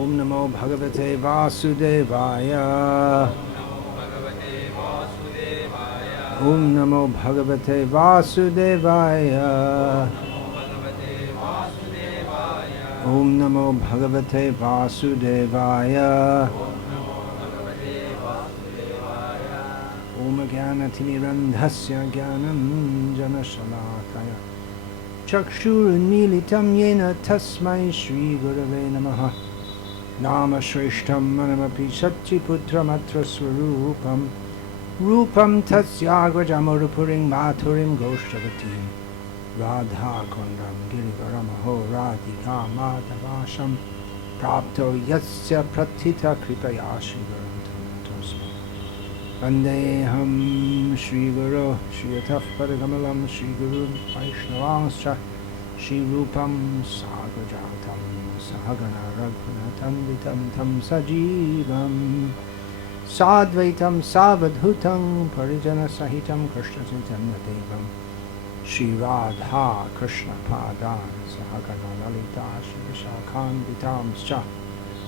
Om Namo Bhagavate Vasudevaya. Om Namo Bhagavate Vasudevaya. Om Namo Bhagavate Vasudevaya. Om Jnanatirandhasya Jnananjanashalakaya Chakshurunmilitam Yena Tasmai Shri Gurave Namaha. Nama Shrishtam Manamapi Satchiputramatra Swarupam Rupam Tatsyagrajamurupuring Mathurim Goshtavatim Radha Kondam Girivaramaho Radhika Madhavasham Prapto Yatsya Prathita Kripaya Shrivaram Tosma Vandeham Shri Guru Shri Yataf Padagamalam Shri Guru Vaishnavanscha Shri Rupam Sagrajatam Sahagana Raghunatam Vitam Tam Sajivam Sadvaitam Savadhutam Parijana Sahitam Krishna Chaitanya Devam Shri Radha Krishna Padan Sahagana Lalita Shri Vishakhan Vitamscha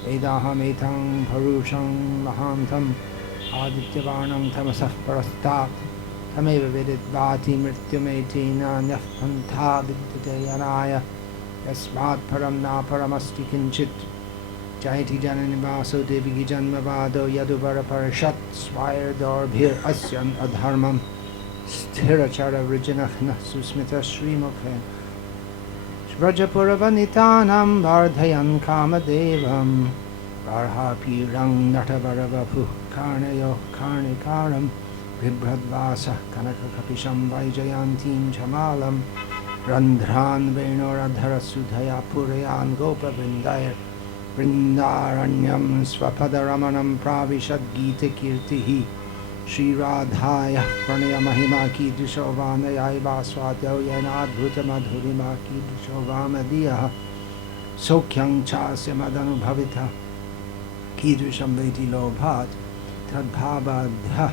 Edaham Etang Parusham Mahantam Adityavarnam Tamasah Parastat Tameva Vidit Vati Mrityumetina Nyafpantha Vidyate Yanaya Yasmat Param Na Paramasti Kinchit Jayati Janani Vaso Deviki Janmavado Yaduvara Parashat Swayardarbhir Asyan Adharmam Sthirachara Vrijanakhna Susmita Srimukhe Vrajapuravanithanam Vardhayan Kamadevam Varhapirang Natavaravapu Karnayo Karnikaram Vibhradvasa Kanakakapisham Vaijayantim Chamalam Randhran Venoradhara Sudhaya Purayan Gopa Vrindayar Vrindaranyam Swapadaramanam Pravishad Gita Kirtihi Shri Radhaya Pranaya Mahima Ki Dushovana Baswatyo Yanadbhuta Madhurima Ki Dushovana Diyaha Sokyang Chasya Madanubhavita Ki Dushambeti Lobhat Tadbhavadhya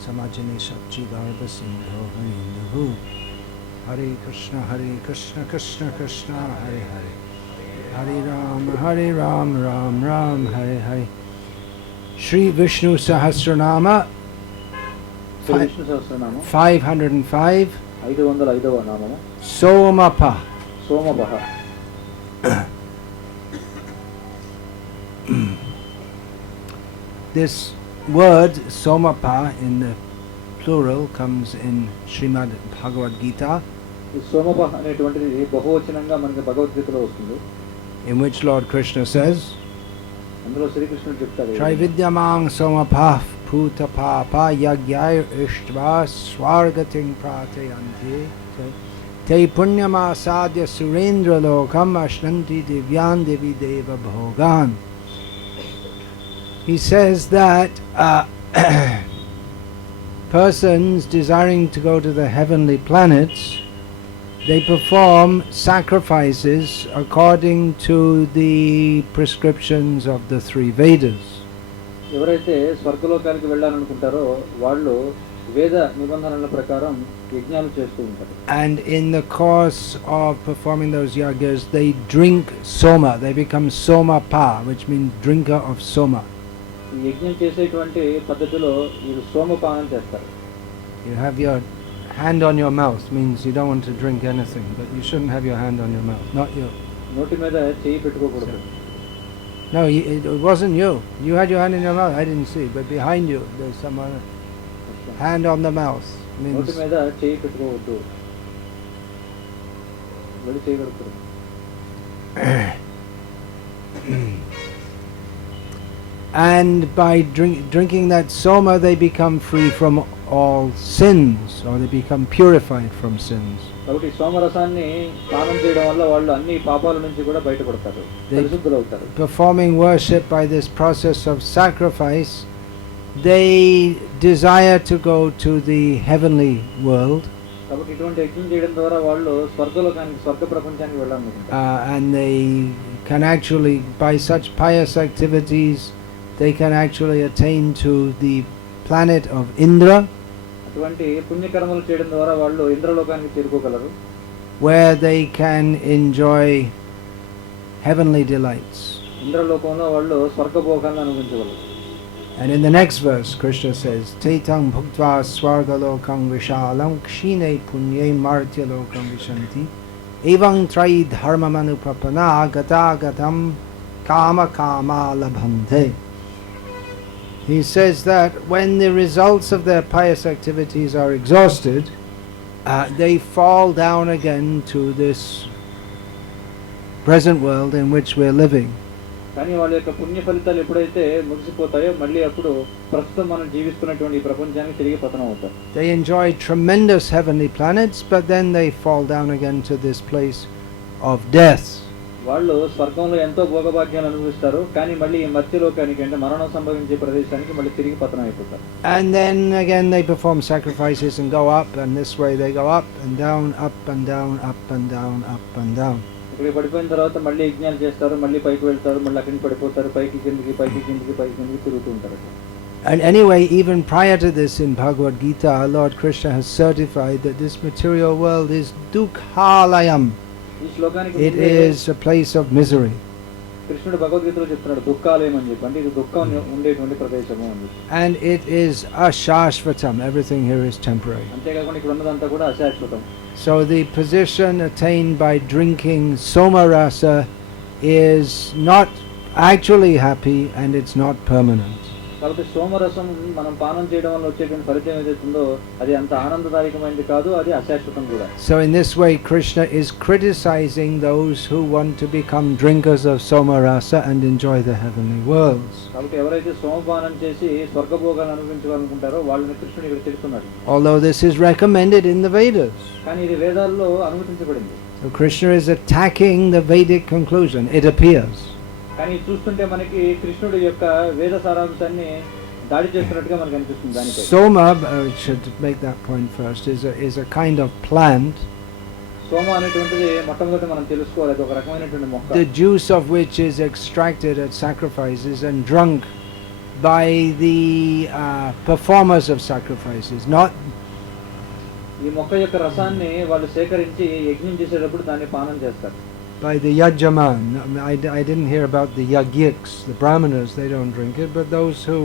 Samajane Satchidarva Sindho Harinduhu Hare Krishna Krishna Krishna Hare Hare Hare Ram Ram Ram Hare Hare Shri Visnu-sahasranama 505 Somapa. This word Somapa in the plural comes in Srimad Bhagavad Gita, in which Lord Krishna says Trividyamang Somapah Puta Papa Yagyai Ishtva Swargating Pratayanti Te Punyama Sadhya Surendra Lokam Ashnanti Divyan Devi Deva Bhogan. He says that persons desiring to go to the heavenly planets, they perform sacrifices according to the prescriptions of the three Vedas. ఎవరైతే స్వర్గలోకానికి వెళ్ళాలనుకుంటారో వాళ్ళు వేద నిబంధనల ప్రకారం యజ్ఞాలు చేస్తూ ఉంటారు. And in the course of performing those yagas, they drink soma. They become somapa, which means drinker of soma. ఈ యజ్ఞం చేసేటువంటి పద్ధతిలో వీరు సోమపానం చేస్తారు. You have your hand on your mouth, means you don't want to drink anything, but you shouldn't have your hand on your mouth, not you. నోటి మీద చేయి పెట్టుకోకూడదు. No, it wasn't you. You had your hand in your mouth. I didn't see, but behind you there's someone. Hand on the mouth means. And by drinking that soma, they become free from all sins, or they become purified from sins. కాబట్టి సోమరసాన్ని పానం చేయడం వల్ల వాళ్ళు అన్ని పాపాల నుంచి కూడా బయటపడతారు, పరిశుద్ధులవుతారు. Performing worship by this process of sacrifice, they desire to go to the heavenly world. కాబట్టి ఇటువంటి యజ్ఞం చేయడం ద్వారా వాళ్ళు స్వర్గలోకానికి, స్వర్గ ప్రపంచానికి వెళ్ళాలనుకుంటారు. And they can actually, by such pious activities, they can actually attain to the planet of Indra. అటువంటి పుణ్యకర్మలు చేయడం ద్వారా వాళ్ళు ఇంద్రలోకానికి చేరుకోగలరు, where they can enjoy heavenly delights. ఇంద్రలోకంలో వాళ్ళు స్వర్గభోగాలను అనుభవించగలరు. And in the next verse, Krishna says, Tetang bhuktva swargalokam vishalam kshine punye martyalokam vishanti evang trai dharmamanupapana gatagatam kama kama labhante. He says that when the results of their pious activities are exhausted, they fall down again to this present world in which we're living. కానీ వాళ్ళ యొక్క పుణ్య ఫలితాలు ఎప్పుడైతే ముగిసిపోతాయో మళ్ళీ అప్పుడు ప్రస్తుతం మనం జీవిస్తున్నటువంటి ఈ ప్రపంచానికి తిరిగి పతనం అవుతారు. They enjoy tremendous heavenly planets, but then they fall down again to this place of death. వాళ్ళు స్వర్గంలో ఎంతో భోగభాగ్యాలు అనుభవిస్తారు, కానీ మళ్ళీ ఈ మధ్యలోకానికి అంటే మరణం సంభవించే ప్రదేశానికి మళ్ళీ తిరిగి పతనం అయిపోతారు. And then again they perform sacrifices and go up, and this way they go up and down, up and down, up and down, up and down. ఇక్కడ పడిపోయిన తర్వాత మళ్ళీ యజ్ఞాలు చేస్తారు, మళ్ళీ పైకి వెళ్తారు, మళ్ళీ అక్కడికి పడిపోతారు, పైకి కిందికి పైకి కిందికి పైకి కిందికి తిరుగుతూ ఉంటారు. And anyway, even prior to this in Bhagavad Gita, Lord Krishna has certified that this material world is dukhalayam. ఈ శ్లోకానికి It is a place of misery. కృష్ణుడు భగవద్గీతలో చెప్తున్నాడు దుఃఖాలయం అని చెప్పి, అంటే ఇది దుఃఖం ఉండేటువంటి ప్రదేశము అని. And it is ashashvatam. Everything here is temporary. అంతేకాకుండా ఇక్కడ ఉన్నదంతా కూడా అశాశ్వతం. So the position attained by drinking soma rasa is not actually happy, and it's not permanent. కాబట్టి సోమరసం మనం పానం చేయడం వల్ల వచ్చేటువంటి ఫలితం ఏదైతుందో అది అంత ఆనందదాయకమైనది కాదు, అది అశాశ్వతం కూడా. So in this way Krishna is criticizing those who want to become drinkers of soma rasa and enjoy the heavenly worlds. కాబట్టి ఎవరైతే సోమపానం చేసి స్వర్గభోగాలను అనుభవించాలనుకుంటారో వాళ్ళని కృష్ణుడు ఇక్కడ తిడుతున్నాడు. Although this is recommended in the Vedas. కానీ ఇది వేదాల్లో అనుమతించబడింది. So Krishna is attacking the Vedic conclusion, it appears. కానీ చూస్తుంటే మనకి కృష్ణుడు యొక్క వేద సారాంశాన్ని దాడి చేస్తున్నట్టుగా మనకు అనిపిస్తుంది. దానిపై Soma, should make that point first, is a kind of plant. సోమ అనేటువంటిది మొట్టమొదటి మనం తెలుసుకోవాలి, అది ఒక రకమైనటువంటి మొక్క. The juice of which is extracted at sacrifices and drunk by the performers of sacrifices, not. ఈ మొక్క యొక్క రసాన్ని వాళ్ళు సేకరించి యజ్ఞం చేసేటప్పుడు దాన్ని పానం చేస్తారు. By the yajman. I didn't hear about the yagyiks, the brahmanas, they don't drink it, but those who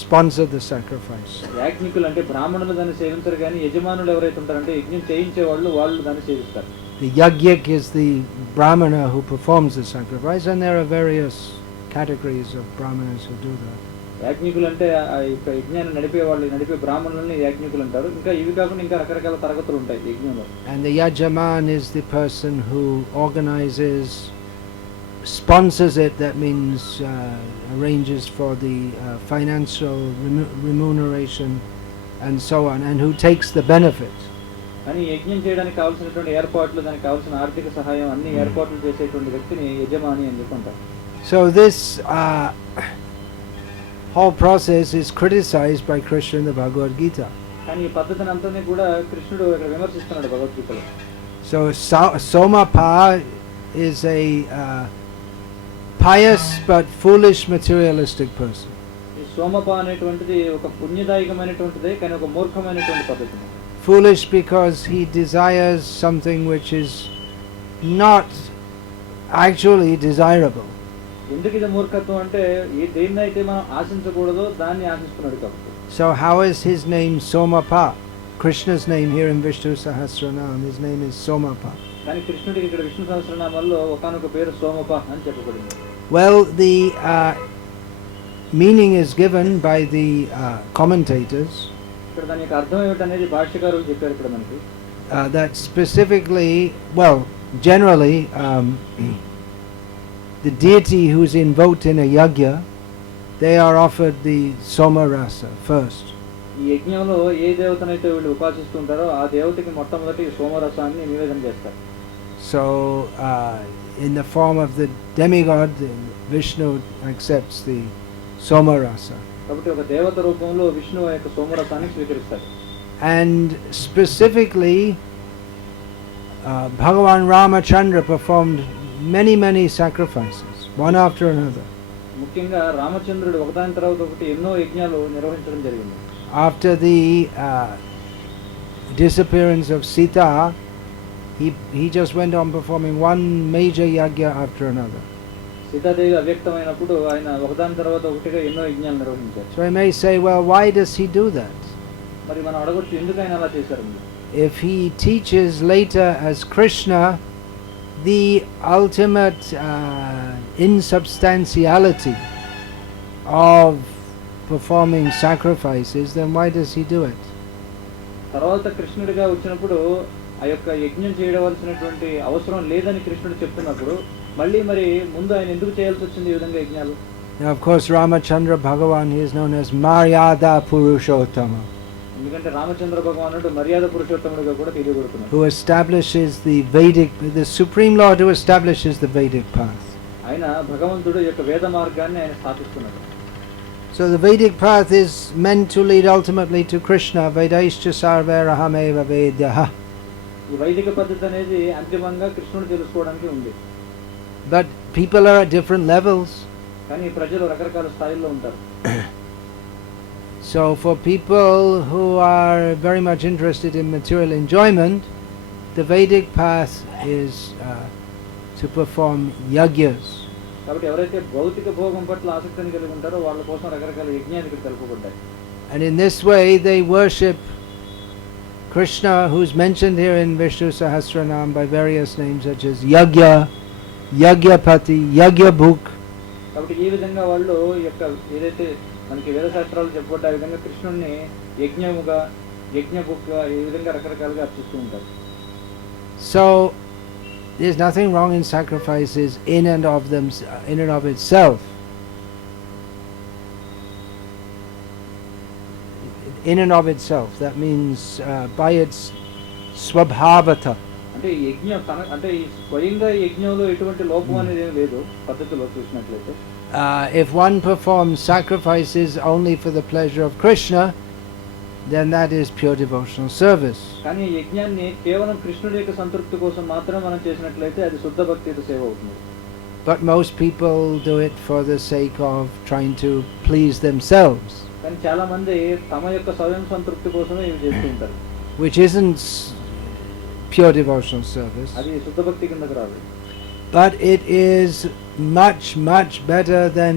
sponsor the sacrifice. యాజ్ఞికులు అంటే బ్రాహ్మణులు దాన్ని సేవించరు, కానీ యజమానులు ఎవరైతే ఉంటారంటే యజ్ఞం చేయించే వాళ్ళు దాన్ని సేవిస్తారు. The yagyik is the brahmana who performs the sacrifice, and there are various categories of brahmanas who do that. యాజ్ఞికులు అంటే ఆ యొక్క యజ్ఞాన్ని నడిపే బ్రాహ్మణుల్ని యాజ్ఞికులు అంటారు. ఇంకా ఇవి కాకుండా ఇంకా రకరకాల తరగతులు ఉంటాయి యజ్ఞంలో. And the yajaman is the person who organizes, sponsors it, that means arranges for the financial remuneration and so on, and who takes the benefit. అని యజ్ఞం చేయడానికి కావాల్సినటువంటి ఏర్పాట్లు, దానికి కావాల్సిన ఆర్థిక సహాయం అన్ని ఏర్పాట్లు చేసేటువంటి వ్యక్తిని యజమాని అని చెప్పి అంటారు. So this whole process is criticized by Krishna in the Bhagavad Gita. కానీ ఈ పద్ధతిని అంతాన్ని కూడా కృష్ణుడు ఇక్కడ విమర్శిస్తున్నాడు భగవద్గీతలో. So Somapa is a pious but foolish materialistic person. ఈ సోమప అనేటువంటిది ఒక పుణ్యదాయకమైనటువంటిదే, కానీ ఒక మూర్ఖమైనటువంటి పద్ధతి. Foolish because he desires something which is not actually desirable. ఎందుకు ఇది మూర్ఖత్వం అంటే ఈ దేన్నైతే మనం ఆశించకూడదో దాన్ని ఆశిస్తున్నాడు కాబట్టి. So how is his name Somapa? Krishna's name here in Visnu-sahasranama, his name is Somapa. కానీ కృష్ణుడికి ఇక్కడ విష్ణు సహస్రనామాల్లో ఒకానొక పేరు సోమప అని చెప్పబడింది. Well, the meaning is given by the commentators. ఇక్కడ దాని యొక్క అర్థం ఏమిటనేది భాష్యకారులు చెప్పారు ఇక్కడ మనకి. That specifically, well, generally, the deity who is invoked in a yajna, they are offered the soma rasa first. ఈ యజ్ఞంలో ఏ దేవతనైతే వీళ్ళు ఉపాసిస్తుంటారో ఆ దేవతకి మొట్టమొదటి సోమరసాన్ని నివేదన చేస్తారు. So in the form of the demigod, Vishnu accepts the soma rasa. కాబట్టి ఒక దేవత రూపంలో విష్ణువు యొక్క సోమరసాన్ని స్వీకరిస్తారు. And specifically Bhagavan Ramachandra performed many sacrifices, one after another. ముఖ్యంగా రామచంద్రుడు ఒకదాని తర్వాత ఒకటి ఎన్నో యజ్ఞాలు నిర్వహించడం జరిగింది. After the disappearance of Sita, he just went on performing one major yajna after another. Sitadevi అవ్యక్తమైనప్పుడు ఆయన ఒకదాని తర్వాత ఒకటిగా ఎన్నో యజ్ఞాలు నిర్వహించారు. So I may say, well, why does he do that? మరి మనం అడగొచ్చు, ఎందుకు ఆయన అలా చేశారు? If he teaches later as Krishna the ultimate insubstantiality of performing sacrifices, then why does he do it? తర్వాత కృష్ణుడిగా వచ్చినప్పుడు ఆ యొక్క యజ్ఞం చేయవలసినటువంటి అవసరం లేదని కృష్ణుడు చెప్తున్నప్పుడు మళ్ళీ మరి ముందు ఆయన ఎందుకు చేయాల్సి వచ్చింది ఈ విధంగా యజ్ఞాలు? Now, of course, Ramachandra Bhagavan, he is known as Maryada Purushottama, ఎందుకంటే రామచంద్ర భగవానుడు మర్యాద పురుషోత్తముడిగా కూడా తెలియబడుతున్నాడు. who establishes the Supreme Lord who establishes the Vedic path. ఆయన భగవంతుడు యొక్క వేద మార్గాన్ని ఆయన స్థాపిస్తున్నాడు. So the Vedic path is meant to lead ultimately to Krishna. Vedaischa sarverahameva vedyaha. ఈ వైదిక పద్ధతి అనేది అంతిమంగా కృష్ణుడు తెలుసుకోవడానికి ఉంది. But people are at different levels. కానీ ప్రజలు రకరకాల స్థాయిల్లో ఉంటారు. So for people who are very much interested in material enjoyment, the Vedic path is to perform yajnas. కాబట్టి ఎవరైతే భౌతిక భోగం పట్ల ఆసక్తిని కలిగి ఉంటారో వాళ్ళ కోసం రకరకాల యజ్ఞాలు ఇక్కడ తెలుపబడ్డాయి. And in this way they worship Krishna, who's mentioned here in Visnu-sahasranama by various names such as Yagya, Yagyapati, Yagyabhuk. కాబట్టి ఈ విధంగా వాళ్ళు యొక్క ఏదైతే మనకి వేద శాస్త్రాలు చెప్పబడ్డ ఆ విధంగా కృష్ణుడిని యజ్ఞముగా, యజ్ఞభుక్గా ఈ విధంగా రకరకాలుగా అర్చిస్తూ ఉంటారు. So there's nothing wrong in sacrifices in and of itself. In and of itself, that means by its swabhavata. అంటే యజ్ఞం అంటే స్వయంగా యజ్ఞంలో ఎటువంటి లోపం అనేది ఏమీ లేదు పద్ధతిలో చూసినట్లయితే. If one performs sacrifices only for the pleasure of Krishna, then that is pure devotional service. కానీ యజ్ఞాన్ని కేవలం కృష్ణుడి యొక్క సంతృప్తి కోసం మాత్రమే మనం చేసినట్లయితే అది శుద్ధ భక్తితో సేవ అవుతుంది. But most people do it for the sake of trying to please themselves, కానీ చాలా మంది తమ యొక్క స్వయం సంతృప్తి కోసమే ఇవి చేస్తూ ఉంటారు. which isn't pure devotional service. అది శుద్ధ భక్తి కిందకు రాదు. But it is much, much better than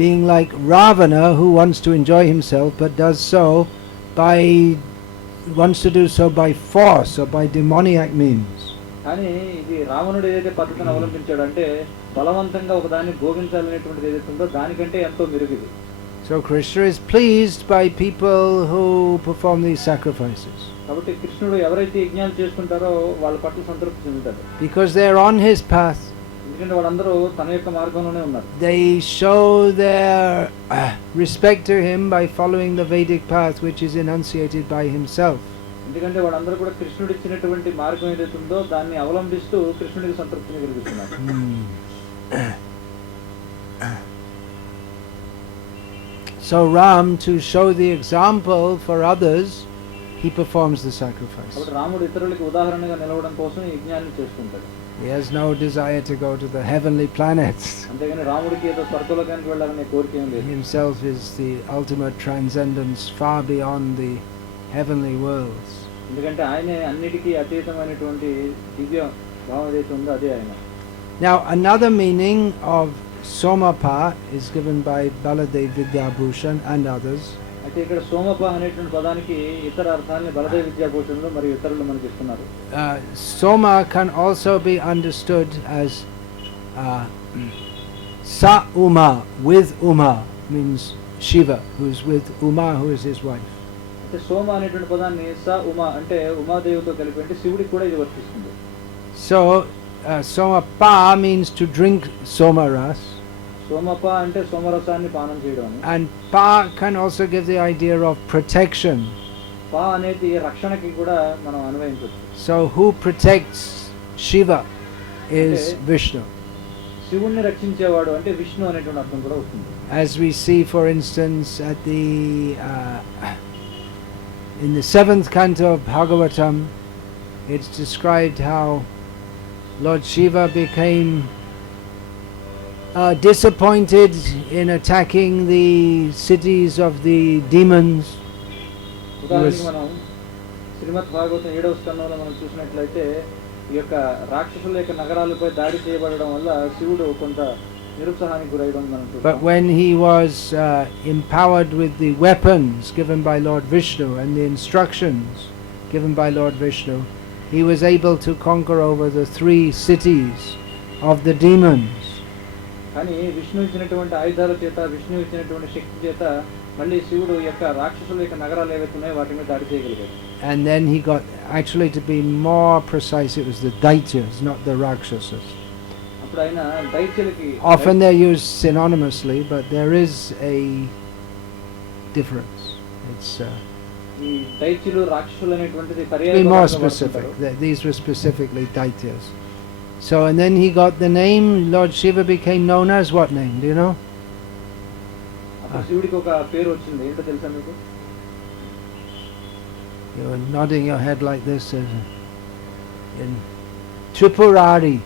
being like Ravana, who wants to enjoy himself but wants to do so by force or by demoniac means. కానీ ఇది రావణుడు ఏదైతే పద్ధతిని అవలంబించాడు అంటే బలవంతంగా ఒకదాన్ని భోగించాలనేటువంటిది ఏదైతే ఉందో దానికంటే ఎంతో మెరుగిది. So Krishna is pleased by people who perform these sacrifices, కాబట్టి కృష్ణుడు ఎవరైతే యజ్ఞాలు చేసుకుంటారో వాళ్ళ పట్ల సంతృప్తి చెందుతాడు. because they are on his path. ఎందుకంటే వాళ్ళందరూ తన యొక్క మార్గంలోనే ఉన్నారు. They show their respect to him by following the Vedic path, which is enunciated by himself. ఎందుకంటే వాళ్ళందరూ కూడా కృష్ణుడు ఇచ్చినటువంటి మార్గం ఏదైతే ఉందో దాన్ని అవలంబిస్తూ కృష్ణుడికి సంతృప్తిని కలిగిస్తున్నారు. So Ram, to show the example for others, he performs the sacrifice. కాబట్టి రాముడు ఇతరులకు ఉదాహరణగా నిలవడం కోసం ఈ యజ్ఞాన్ని చేసుకుంటాడు. He has no desire to go to the heavenly planets. అంతేగాని రాముడికి ఏదో స్వర్గలోకానికి వెళ్ళాలనే కోరిక ఏం లేదు. Himself is the ultimate transcendence, far beyond the heavenly worlds. ఎందుకంటే ఆయనే అన్నిటికీ అతీతమైనటువంటి దివ్య భావం ఏదైతే ఉందో అదే ఆయన. Now another meaning of Somapa is given by Baladev Vidyabhushan and others. అయితే ఇక్కడ సోమప అనేటువంటి పదానికి ఇతర అర్థాన్ని బలదేవ్ విద్యాభూషణులు మరియు ఇతరులు మనకి ఇస్తున్నారు. Soma can also be understood as Sa Uma, with Uma, means Shiva, who is with Uma, who is his wife. అయితే సోమ అనేటువంటి పదాన్ని స ఉమా అంటే ఉమాదేవితో కలిపి అంటే శివుడికి కూడా ఇది వర్తిస్తుంది. So Somapa means to drink Somaras. సోమప అంటే సోమరసాన్ని పానం చేయడం. And Pa can also give the idea of protection. పా అనేది రక్షణకి కూడా మనం అన్వయించవచ్చు. So who protects Shiva is Vishnu. శివుణ్ణి రక్షించేవాడు అంటే విష్ణు అనేటువంటి అర్థం కూడా వస్తుంది. As we see, for instance, in the 7th canto of Bhagavatam, it's described how Lord Shiva became disappointed in attacking the cities of the demons. ఉదాహరణకి మనం శ్రీమద్ భాగవతం 7వ స్కందంలో మనం చూసినట్లయితే ఈ యొక్క రాక్షసుల యొక్క నగరాలపై దాడి చేయబడడం వల్ల శివుడు కొంత నిరుత్సాహానికి గురైడం మనం But చూస్తాం. when he was empowered with the weapons given by Lord Vishnu and the instructions given by Lord Vishnu, he was able to conquer over the 3 cities of the demons. కానీ విష్ణు ఇచ్చినటువంటి ఆయుధాల చేత, విష్ణు ఇచ్చినటువంటి శక్తి చేత మళ్ళీ శివుడు యొక్క రాక్షసుల యొక్క నగరాలు ఏవైతే ఉన్నాయో వాటి మీద దాడి చేయగలిగాడు. And then he got, actually to be more precise, it was the Daityas, not the Rakshasas. అప్పుడు ఆయన దైత్యులకి, Often they're used synonymously, but there is a difference. It's ఈ దైత్యులు రాక్షసులు అనేటువంటిది to be more పర్యాయ specific. These were specifically Daityas. So, and then he got the name, Lord Shiva became known as what name, do you know? అప్పుడు శివుడికి ఒక పేరు వచ్చింది. ఏంటో తెలుసా మీకు? You were nodding your head like this in Tripurari,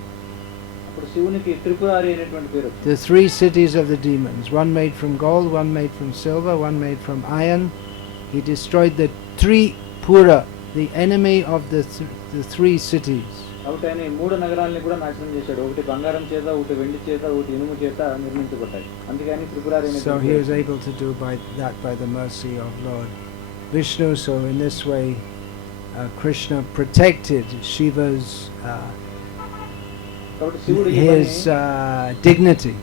అప్పుడు శివునికి త్రిపురారి అనేటువంటి పేరు వచ్చింది. the 3 cities of the demons, one made from gold, one made from silver, one made from iron. He destroyed the Tripura, the enemy of the 3 cities. కాబట్టి ఆయన ఈ 3 నగరాలని కూడా నాశనం చేశాడు. ఒకటి బంగారం చేత, ఒకటి వెండి చేత, ఒకటి ఇనుము చేత నిర్మించబడ్డాయి. అందుకని త్రిపురారి అనే So he పేరు. was able to do by the mercy of Lord Vishnu. So in this way, Krishna protected Shiva's కాబట్టి శివుడు ఈ పని, his dignity.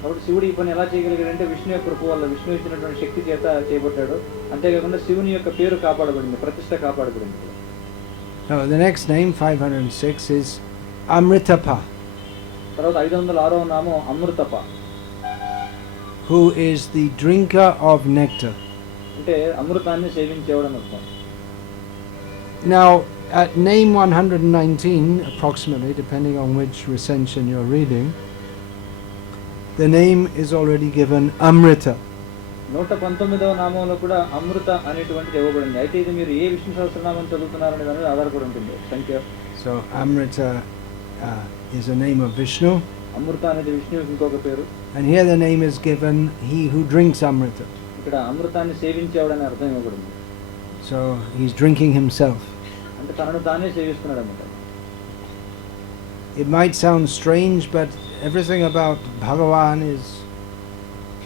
కాబట్టి శివుడు ఈ పని ఎలా చేయగలిగాడంటే విష్ణు యొక్క కృప వల్ల, విష్ణు ఇచ్చినటువంటి శక్తి చేత చేయబడ్డాడు. అంతేకాకుండా శివుని యొక్క పేరు కాపాడబడింది, ప్రతిష్ట కాపాడబడింది. Now the next name, 506, is Amritapa, తర్వాత 506వ నామం అమృతప, who is the drinker of nectar. అంటే అమృతాన్ని సేవించేవాడు అని అర్థం. Now at name 119 approximately, depending on which recension you're reading, the name is already given Amrita. 119వ నామంలో కూడా అమృత అనేటువంటిది ఇవ్వబడింది. అయితే ఇది మీరు ఏ విష్ణు సహస్రనామం చదువుతున్నారనే దాని మీద ఆధారపడి ఉంటుంది సంఖ్య. So Amrita is a name of Vishnu. అమృత అనేది విష్ణువుకి ఇంకొక పేరు. And here the name is given he who drinks Amrita. ఇక్కడ అమృతాన్ని సేవించేవాడని అర్థం ఇవ్వబడింది. So he's drinking himself. అంటే తనను తానే సేవిస్తున్నాడు అన్నమాట. It might sound strange, but everything about Bhagavan is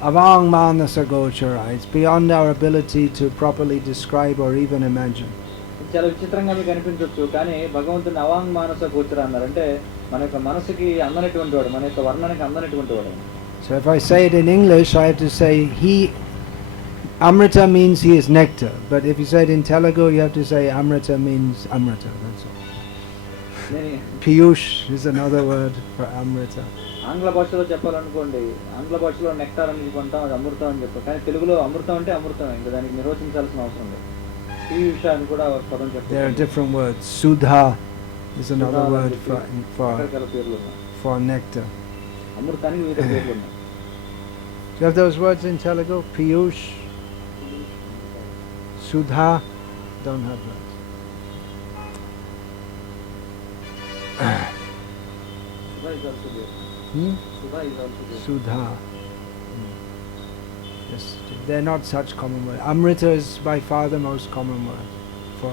avang manasa gochara. It's beyond our ability to properly describe or even imagine. చాలా విచిత్రంగా మీకు అనిపించవచ్చు, కానీ భగవంతుని అవాంగ్ మానస గోచర అన్నారు. అంటే మన యొక్క మనసుకి అందనటువంటి వాడు, మన యొక్క వర్ణనకి అందనటువంటి వాడు. So if I say it in English, I have to say Amrita means he is nectar. But if you say it in Telugu, you have to say Amrita means Amrita. That's all. Piyush is another word for Amrita. ఆంగ్ల భాషలో చెప్పాలనుకోండి, ఆంగ్ల భాషలో నెక్టార్ అని కొంటాం, అది అమృతం అని చెప్తాం. కానీ తెలుగులో అమృతం అంటే అమృతం, ఇంకా దానికి నిర్వచించాల్సిన అవసరం లేదు. పీయూష అని కూడా పదం చెప్తాం. There are different words. Sudha is another word for nectar. అమృతానికి వివిధ పేర్లు ఉన్నాయి. Do you have those words in Telugu? Piyush, Sudha, don't have that. Sudha. Yes, they're not such common words. Amrita is by far the most common word for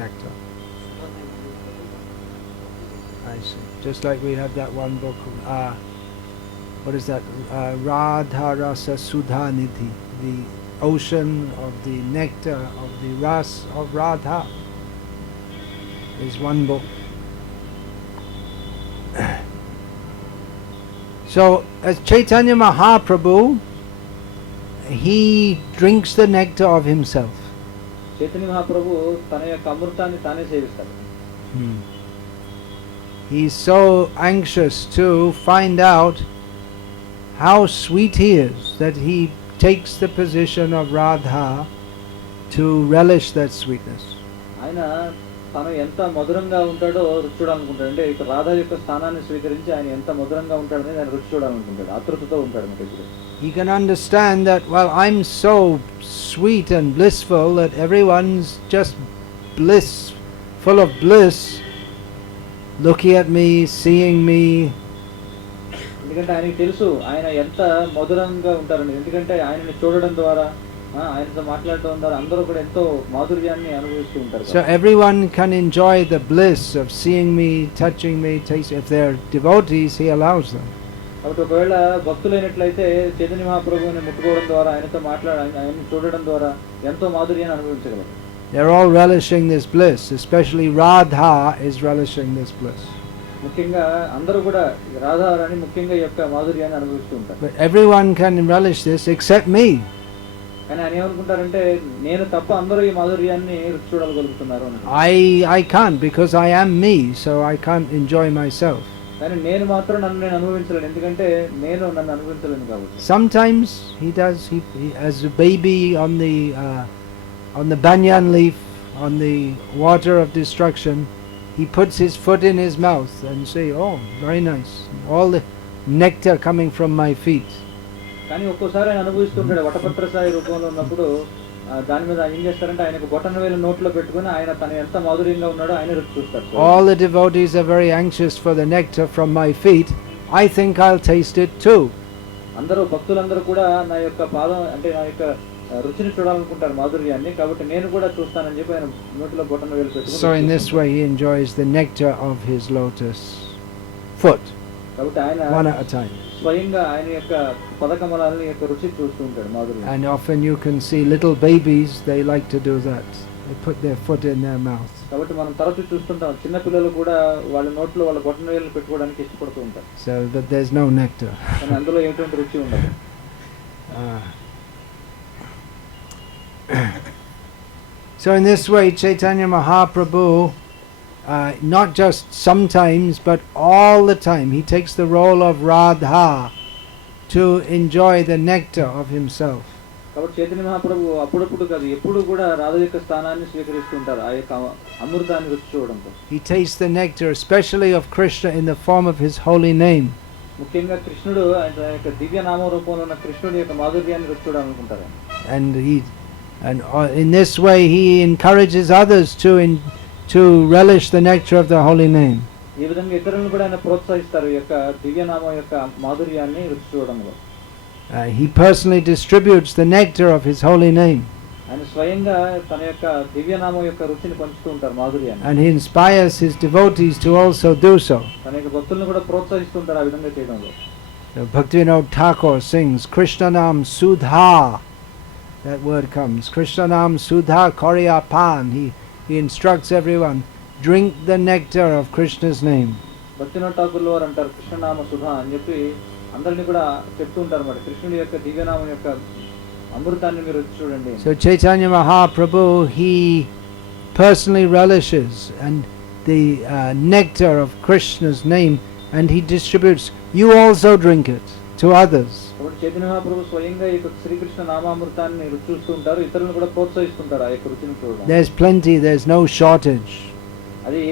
nectar. I see. Just like we have that one book, what is that? Radha Rasa Sudha Nidhi, the ocean of the nectar of the ras of Radha, is one book. So, as Chaitanya Mahaprabhu, he drinks the nectar of himself. Chaitanya మహాప్రభు తన యొక్క అమృతాన్ని తానే సేవిస్తాడు. He's so anxious to find out how sweet he is that he takes the position of Radha to relish that sweetness. ఆయన తను ఎంత మధురంగా ఉంటాడో రుచి చూడాలనుకుంటాడు. అంటే ఇక రాధ యొక్క స్థానాన్ని స్వీకరించి ఆయన ఎంత మధురంగా ఉంటాడని ఆయన రుచి చూడాలనుకుంటాడు, ఆతృతతో ఉంటాడు ఇప్పుడు. He can understand that, well, I'm so sweet and blissful that everyone's just bliss, full of bliss, looking at me, seeing me. ఎందుకంటే ఆయనకి తెలుసు ఆయన ఎంత మధురంగా ఉంటారని. ఎందుకంటే ఆయనని చూడడం ద్వారా, ఆయనతో మాట్లాడటం ద్వారా అందరూ కూడా ఎంతో మాధుర్యాన్ని అనుభవిస్తూ ఉంటారు. So everyone can enjoy the bliss of seeing me, touching me, tasting. If they're devotees, he allows them. కాబట్టి ఒకవేళ భక్తులైనట్లయితే చైతన్య మహాప్రభువుని ముట్టుకోవడం ద్వారా ఆయనతో ఆయన్ని చూడడం ద్వారా ఎంతో మాధుర్యాన్ని అనుభవించగలరు. They're all relishing this bliss, especially Radha is relishing this bliss. ముఖ్యంగా అందరూ కూడా రాధారాణి ముఖ్యంగా ఈ యొక్క మాధుర్యాన్ని అనుభవిస్తూ ఉంటారు. But everyone can relish this except me. కానీ ఆయన ఏమనుకుంటారంటే నేను తప్ప అందరూ ఈ మాధుర్యాన్ని రుచి చూడగలుగుతున్నారు అని. I can't because I am me, so I can't enjoy myself. కానీ నేను మాత్రం నేను అనుభవించలేను, ఎందుకంటే నేను నన్ను అనుభవించలేను కాబట్టి. Sometimes he does. He as a baby on the banyan leaf, on the water of destruction, he puts his foot in his mouth and say, "Oh, very nice. All the nectar coming from my feet." కానీ ఒక్కోసారి ఆయన అనుభవిస్తుంటాడు. వటపత్ర సాయి రూపంలో ఉన్నప్పుడు దాని మీద ఏం చేస్తారంటే ఆయనకు బొటన వేలు నోట్లో పెట్టుకుని ఆయన తను ఎంత మాధుర్యంగా ఉన్నాడో ఆయన రుచి చూస్తారు. All the devotees are very anxious for the nectar from my feet. I think I'll taste it too. అందరూ భక్తులందరూ కూడా నా యొక్క పాదం అంటే నా యొక్క రుచిని చూడాలనుకుంటారు మాధుర్యాన్ని, కాబట్టి నేను కూడా చూస్తానని చెప్పి ఆయన నోటిలో బొటన వేలు పెట్టుకుని. So in this way he enjoys the nectar of his lotus foot. కాబట్టి ఆయన one at a time. స్వయంగా ఆయన యొక్క పదకమలాలని యొక్క రుచి చూస్తూ ఉంటాడు మాధుర్యం. And often you can see little babies, they like to do that. They put their foot in their mouth. కాబట్టి మనం తరచూ చూస్తుంటాం చిన్న పిల్లలు కూడా వాళ్ళ నోట్లో వాళ్ళ బొటన వేలు పెట్టుకోవడానికి ఇష్టపడుతూ ఉంటారు. So but there's no nectar. కానీ అందులో ఎటువంటి రుచి ఉండదు. So in this way Chaitanya Mahaprabhu not just sometimes but all the time he takes the role of Radha to enjoy the nectar of himself. కాబట్టి చైతన్య మహాప్రభు అప్పుడప్పుడు కాదు ఎప్పుడు కూడా రాధ యొక్క స్థానాన్ని స్వీకరిస్తుంటారు ఆ యొక్క అమృతాన్ని రుచి చూడడంతో. He tastes the nectar especially of Krishna in the form of his holy name. ముఖ్యంగా కృష్ణుడు ఆయన యొక్క దివ్య నామ రూపంలో ఉన్న కృష్ణుడి యొక్క మాధుర్యాన్ని రుచి చూడాలనుకుంటారు. And in this way he encourages others to relish the nectar of the holy name. ఈ విధంగా ఇతరులను కూడా ఆయన ప్రోత్సహిస్తారు ఈ యొక్క దివ్య నామం యొక్క మాధుర్యాన్ని రుచి చూడడంలో. He personally distributes the nectar of his holy name. ఆయన స్వయంగా తన యొక్క దివ్య నామం యొక్క రుచిని పంచుతూ ఉంటారు మాధుర్యాన్ని. And he inspires his devotees to also do so. తన యొక్క భక్తులను కూడా ప్రోత్సహిస్తుంటారు ఆ విధంగా చేయడంలో. Bhaktivinoda Thakur sings Krishna Nam Sudha. That word comes. Krishna Nam Sudha Koryapan. He instructs everyone, drink the nectar of Krishna's name. భక్తినోద ఠాకూర్ వారు అంటారు కృష్ణనామ సుధా అని చెప్పి అందరినీ కూడా చెప్తూ ఉంటారు మరి కృష్ణుడి యొక్క దివ్యనామం యొక్క అమృతాన్ని మీరు చూడండి. So Chaitanya Mahaprabhu he personally relishes and the nectar of Krishna's name and he distributes. You also drink it to others. కాబట్టి చైతన్య మహాప్రభు స్వయంగా ఈ శ్రీకృష్ణ నామామృతాన్ని రుచి చూస్తూ ఉంటారు, ఇతరులను కూడా ప్రోత్సహిస్తుంటారు ఆ యొక్క రుచిని చూడడం. There's plenty, there's no shortage. అది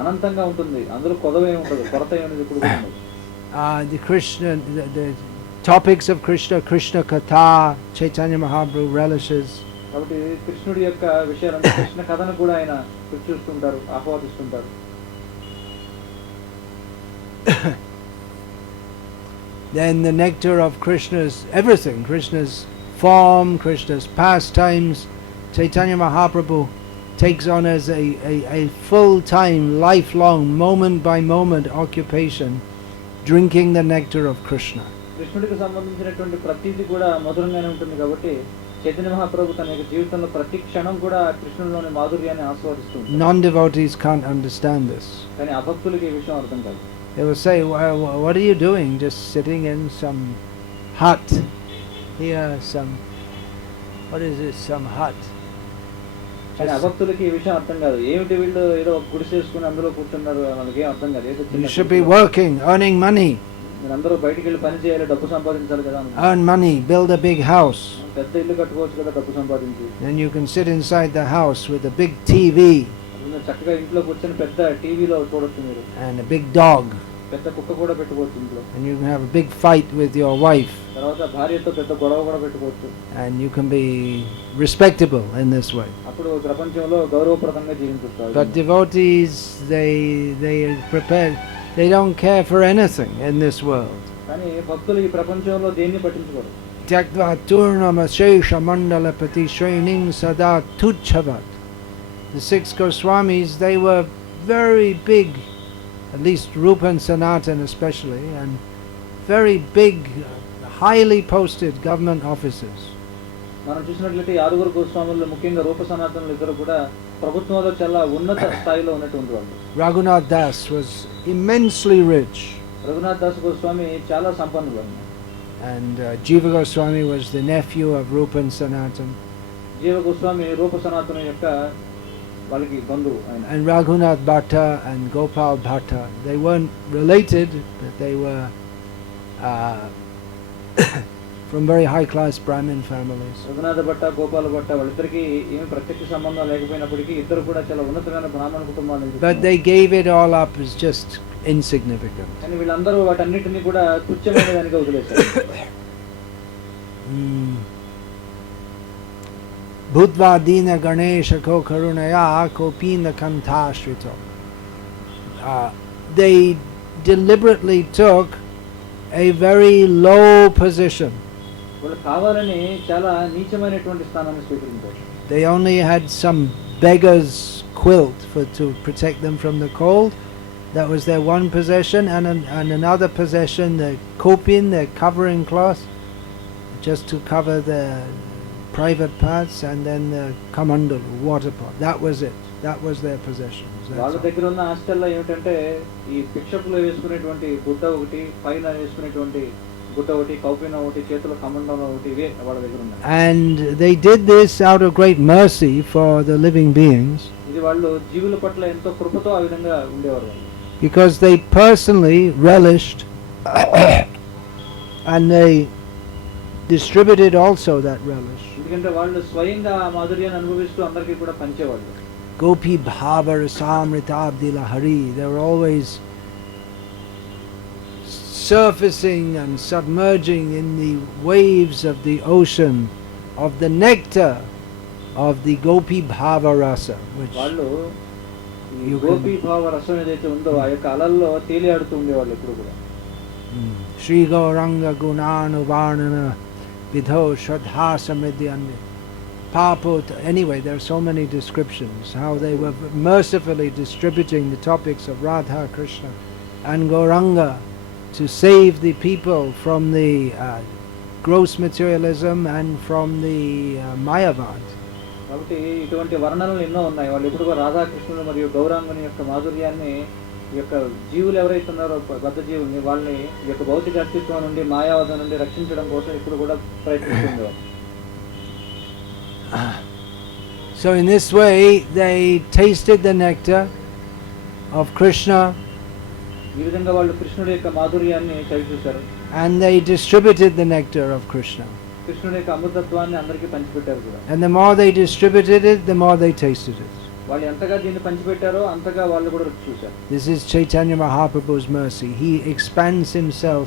అనంతంగా ఉంటుంది, అందులో కొదవే ఉండదు, కొరత అనేది ఇప్పుడు కూడా ఉండదు. The Krishna, the topics of Krishna, Krishna Katha, Chaitanya Mahaprabhu relishes. కాబట్టి కృష్ణుడి యొక్క విషయాలంటే కృష్ణ కథను కూడా ఆయన రుచి చూస్తుంటారు, ఆహ్వాదిస్తుంటారు. Then the nectar of Krishna's everything, Krishna's form, Krishna's pastimes, Chaitanya Mahaprabhu takes on as a full-time, lifelong, moment-by-moment occupation, drinking the nectar of Krishna. కృష్ణుడికి సంబంధించినటువంటి ప్రతిదీ కూడా మధురంగానే ఉంటుంది కాబట్టి చైతన్య మహాప్రభు తన యొక్క జీవితంలో ప్రతి క్షణం కూడా కృష్ణుడిలోని మాధుర్యాన్ని ఆస్వాదిస్తుంది. Non-devotees can't understand this. కానీ అభక్తులకి ఈ విషయం అర్థం కాదు. They will say, what are you doing? Just sitting in some hut here, what is this, some hut? కానీ అభక్తులకి ఈ విషయం అర్థం కాదు. ఏమిటి వీళ్ళు ఏదో గుడిసె చేసుకుని అందులో కూర్చున్నారు, వాళ్ళకి ఏం అర్థం కాదు. You should be working, earning money. మీరు అందరూ బయటికి వెళ్ళి పని చేయాలి, డబ్బు సంపాదించాలి కదా. Earn money, build a big house. పెద్ద ఇల్లు కట్టుకోవచ్చు కదా డబ్బు సంపాదించి. Then you can sit inside the house with a big TV. చక్కగా ఇంట్లో కూర్చొని పెద్ద టీవీలో చూడొచ్చు మీరు. And a big dog. పెద్ద కుక్క కూడా పెట్టుకోవచ్చు ఇంట్లో. And you can have a big fight with your wife. తర్వాత భార్యతో పెద్ద గొడవ కూడా పెట్టుకోవచ్చు. And you can be respectable in this way. అప్పుడు ప్రపంచంలో గౌరవప్రదంగా జీవించుతారు. But devotees, they prepare, they don't care for anything in this world. కానీ భక్తులు ఈ ప్రపంచంలో దేన్ని పట్టించుకోరు. Tyaktva turnama shesha mandalapati shrening sada tuchhavat. The 6 Goswamis, they were very big, at least Rupa and Sanatan especially, and very big, highly posted government officers. మనం చూసినట్లయితే ఈ ఆరుగురు గోస్వాముల్లో ముఖ్యంగా రూప సనాతనులు ఇద్దరు కూడా ప్రభుత్వంలో చాలా ఉన్నత స్థాయిలో ఉన్నటువంటి వాళ్ళు. Raghunath Das was immensely rich. Raghunath దాస్ గోస్వామి చాలా సంపన్నులు. And Jiva Goswami was the nephew of Rupa and Sanatan. జీవ గోస్వామి రూప సనాతన యొక్క వాళ్ళకి బంధువు ఆయన. And Raghunath Bhatta and Gopal Bhatta, they weren't related, but they were from very high class Brahmin families. Raghunatha భట్ట గోపాల భట్ట వాళ్ళిద్దరికి ఏమి ప్రత్యక్ష సంబంధం లేకపోయినప్పటికీ ఇద్దరు కూడా చాలా ఉన్నతమైన బ్రాహ్మణ కుటుంబాల నుంచి. But they gave it all up as just insignificant. కానీ వీళ్ళందరూ వాటన్నిటిని కూడా తుచ్చమైన దానిగా వదిలేశారు. Bhutva dina Ganesha ko karunaya kopina kantashrito. They deliberately took a very low position. వాళ్ళు కావాలని చాలా నీచమైనటువంటి స్థానాన్ని స్వీకరించారు. They only had some beggar's quilt to protect them from the cold. That was their one possession, and another possession, the kopin, their covering cloth, just to cover their private parts, and then the kamandalu, water pot. That was it. That was their possessions. వాళ్ళ దగ్గర ఉన్న ఆస్టల్లో ఏమిటంటే ఈ భిక్షకులు వేసుకునేటువంటి గుడ్డ ఒకటి, పైన వేసుకునేటువంటి గుడ్డ ఒకటి, కౌపిన ఒకటి, చేతుల కమండం ఒకటి, ఇవే వాళ్ళ దగ్గర ఉన్నాయి. And they did this out of great mercy for the living beings. ఇది వాళ్ళు జీవుల పట్ల ఎంతో కృపతో ఆ విధంగా ఉండేవారు. Because they personally relished and they distributed also that relish. ఎందుకంటే వాళ్ళు స్వయంగా ఆ మాధుర్యాన్ని అనుభవిస్తూ అందరికీ కూడా పంచేవాళ్ళు. Gopi bhava rasamritabdila hari. They were always surfacing and submerging in the waves of the ocean of the nectar of the Gopi bhava rasa, which వాళ్ళు ఈ గోపి భావ రసం ఏదైతే ఉందో ఆ యొక్క అలల్లో తేలియాడుతూ ఉండేవాళ్ళు ఎప్పుడు కూడా. Shri Gauranga Gunanuvarnana Vidho Shraddha Samridhyanya Paput. Anyway, there are so many descriptions how they were mercifully distributing the topics of Radha, Krishna and Gauranga to save the people from the gross materialism and from the Mayavad. కాబట్టి ఇటువంటి వర్ణనలు ఎన్నో ఉన్నాయి. వాళ్ళు ఎప్పుడు రాధాకృష్ణులు మరియు గౌరాంగుని యొక్క మాధుర్యాన్ని ఈ యొక్క జీవులు ఎవరైతే ఉన్నారో బద్ధ జీవుల్ని వాళ్ళని ఈ యొక్క భౌతిక అస్తిత్వం నుండి మాయావాదం నుండి రక్షించడం కోసం ఇప్పుడు కూడా ప్రయత్నిస్తుండేవారు. So in this way they tasted the nectar of Krishna. ఈ విధంగా వాళ్ళు కృష్ణుడి యొక్క మాధుర్యాన్ని చవి చూశారు. And they distributed the nectar of Krishna. కృష్ణుడి యొక్క అమృతత్వాన్ని అందరికీ పంచిపెట్టారు కూడా. And the more they distributed it, the more they tasted it. వాళ్ళు ఎంతగా దీన్ని పంచిపెట్టారో అంతగా వాళ్ళు కూడా రుచి చూశారు. This is Chaitanya Mahaprabhu's mercy. He expands himself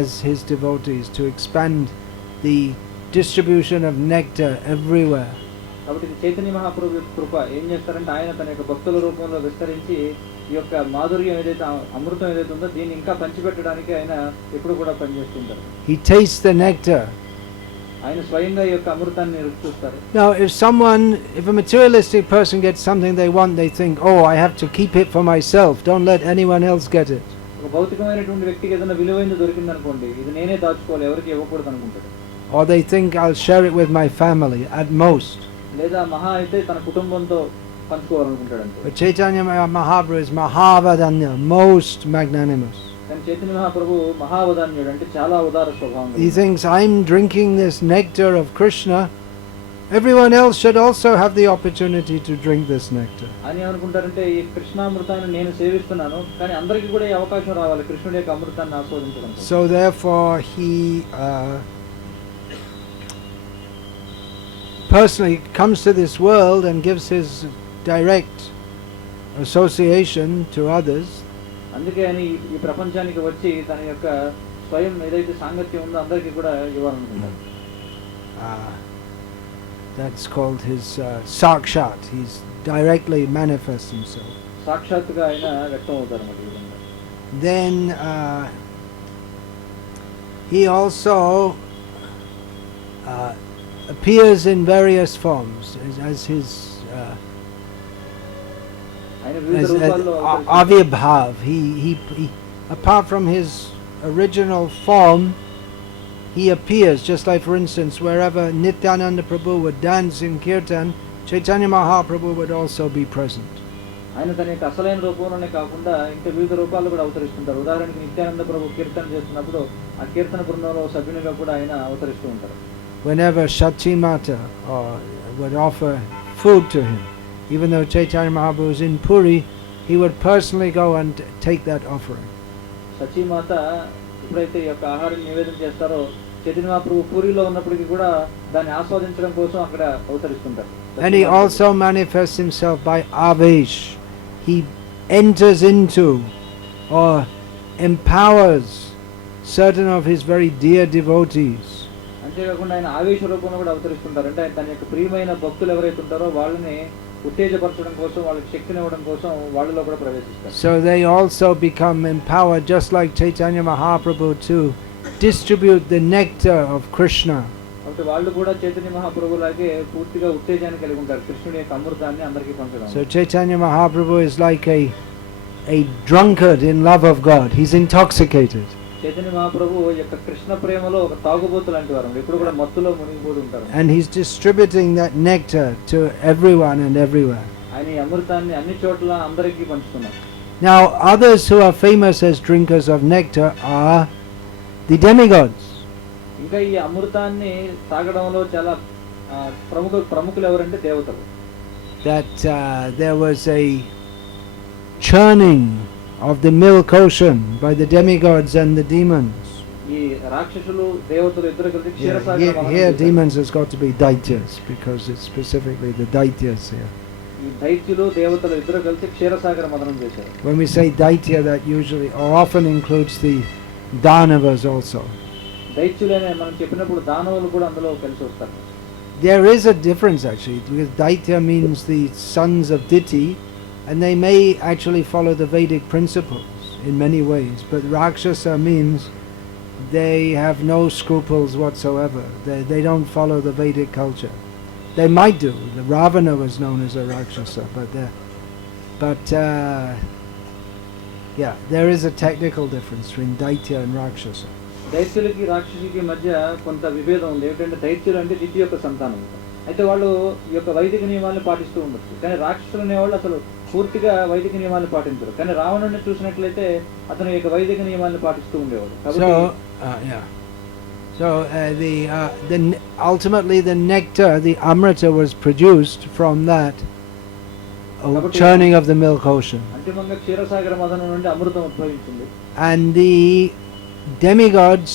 as his devotees to expand the distribution of nectar everywhere. కాబట్టి చైతన్య మహాప్రభు యొక్క కృప ఏం చేస్తారంటే ఆయన తన యొక్క భక్తుల రూపంలో విస్తరించి ఈ యొక్క మాధుర్యం ఏదైతే అమృతం ఏదైతే ఉందో దీన్ని ఇంకా పంచిపెట్టడానికి ఆయన ఎప్పుడు కూడా పనిచేస్తుంటారు. He tastes the nectar. ఆయన స్వయంగా ఈ యొక్క అమృతాన్ని రుచి చూస్తారు. Now if a materialistic person gets something they want, they think, oh, I have to keep it for myself, don't let anyone else get it. ఒక భౌతికమైనటువంటి వ్యక్తికి ఏదైనా విలువైనది దొరికిందనుకోండి, ఇది నేనే దాచుకోవాలి, ఎవరికి ఇవ్వకూడదు అనుకుంటాడు. Or they think I'll share it with my family at most. లేదా మహా అయితే తన కుటుంబంతో పంచుకోవాలనుకుంటాడు అంతే. But Chaitanya Mahaprabhu is Mahavadanya, most magnanimous. కానీ చైతన్య మహాప్రభు మహావదాన్యుడు అంటే చాలా ఉదార స్వభావం. He thinks I'm drinking this nectar of Krishna, everyone else should also have the opportunity to drink this nectar. అని అనుకుంటారంటే ఈ కృష్ణామృతాన్ని నేను సేవిస్తున్నాను, కానీ అందరికీ కూడా ఈ అవకాశం రావాలి కృష్ణుడి యొక్క అమృతాన్ని ఆస్వాదించడం. So therefore he personally comes to this world and gives his direct association to others. అందుకే ఆయన ఈ ప్రపంచానికి వచ్చి తన యొక్క స్వయం ఏదైతే సాంగత్యం ఉందో అందరికీ కూడా ఇవ్వాలనుకుంటారు. That's called his sakshat. He's directly manifests himself. సాక్షాత్తుగా ఆయన వ్యక్తం అవుతారు అన్నమాట ఈ విధంగా. Then he also appears in various forms as his ఆయన వివిధ రూపాల్లో Avirbhav. He apart from his original form, he appears, just like, for instance, wherever Nityananda Prabhu would dance in Kirtan, Chaitanya Mahaprabhu would also be present. ఆయన తన యొక్క అసలైన రూపంలోనే కాకుండా ఇంకా వివిధ రూపాల్లో కూడా అవతరిస్తుంటారు. ఉదాహరణకి నిత్యానంద ప్రభు కీర్తన చేస్తున్నప్పుడు ఆ కీర్తన బృందంలో సభ్యునిగా కూడా ఆయన అవతరిస్తూ ఉంటారు. Whenever Shachi Mata would offer food to him, even though Chaitanya Mahaprabhu was in Puri, he would personally go and take that offering. సచీమాత ఎప్పుడైతే ఈ యొక్క ఆహారాన్ని నివేదన చేస్తారో, చైతన్య మహాప్రభు పూరిలో ఉన్నప్పటికీ కూడా దాన్ని ఆస్వాదించడం కోసం అక్కడ అవతరిస్తుంటారు. And he also manifests himself by Avesh. He enters into or empowers certain of his very dear devotees. అంతేకాకుండా ఆయన ఆవేశ రూపంలో కూడా అవతరిస్తుంటారు. అంటే తన యొక్క ప్రియమైన భక్తులు ఎవరైతే ఉంటారో వాళ్ళని ఉత్తేజపరచడం కోసం, వాళ్ళకి శక్తిని ఇవ్వడం కోసం వాళ్ళలో కూడా ప్రవేశిస్తారు. So they also become empowered, just like Chaitanya Mahaprabhu, to distribute the nectar of Krishna. కాబట్టి వాళ్ళు కూడా చైతన్య మహాప్రభు లాగే పూర్తిగా ఉత్తేజాన్ని కలిగి ఉంటారు, కృష్ణుడి యొక్క అమృతాన్ని అందరికీ పంచడం. So Chaitanya Mahaprabhu is like a drunkard in love of God. He's intoxicated. Chaitanya మహాప్రభు యొక్క కృష్ణ ప్రేమలో ఒక తాగుబోతు లాంటి వారు, ఎప్పుడు కూడా మత్తులో మునిగిపోతూ ఉంటారు. And he's distributing that nectar to everyone and everywhere. ఆయన ఈ అమృతాన్ని అన్ని చోట్ల అందరికీ పంచుతున్నారు. Now others who are famous as drinkers of nectar are the demigods. ఇంకా ఈ అమృతాన్ని తాగడంలో చాలా ప్రముఖులు ఎవరంటే దేవతలు. That there was a churning of the milk ocean by the demigods and the demons. ఈ రాక్షసులు దేవతలు ఇద్దరు కలిసి క్షీరసాగర Here demons has got to be daityas, because it's specifically the daityas here. ఈ దైత్యులు దేవతలు ఇద్దరు కలిసి క్షీరసాగర మదనం చేశారు. When we say daitya, that usually or often includes the danavas also. దైత్యులనే మనం చెప్పినప్పుడు దానవులు కూడా అందులో కలిసి వస్తారు. There is a difference actually, because daitya means the sons of Diti, and they may actually follow the Vedic principles in many ways, but Rakshasa means they have no scruples whatsoever. They don't follow the Vedic culture. They might do. The Ravana was known as a Rakshasa, but yeah, there is a technical difference between Daitya and Rakshasa. దైత్యులకి రాక్షసులకి మధ్య కొంత విభేదం ఉంది. ఏంటంటే దైత్యులు అంటే దితి యొక్క సంతానం, అయితే వాళ్ళు ఈ యొక్క వైదిక నియమాలను పాటిస్తూ ఉండొచ్చు. కానీ రాక్షసులు అనేవాళ్ళు అసలు పూర్తిగా వైదిక నియమాలను పాటించరు. కానీ రావణుడిని చూసినట్లయితే అతను ఈ యొక్క వైదిక నియమాలను పాటిస్తూ ఉండేవాడు. So ultimately the nectar, the amrita, was produced from that churning of the milk ocean. అంతిమంగా క్షీరసాగర మదనం నుండి అమృతం ఉద్భవించింది. And the demigods,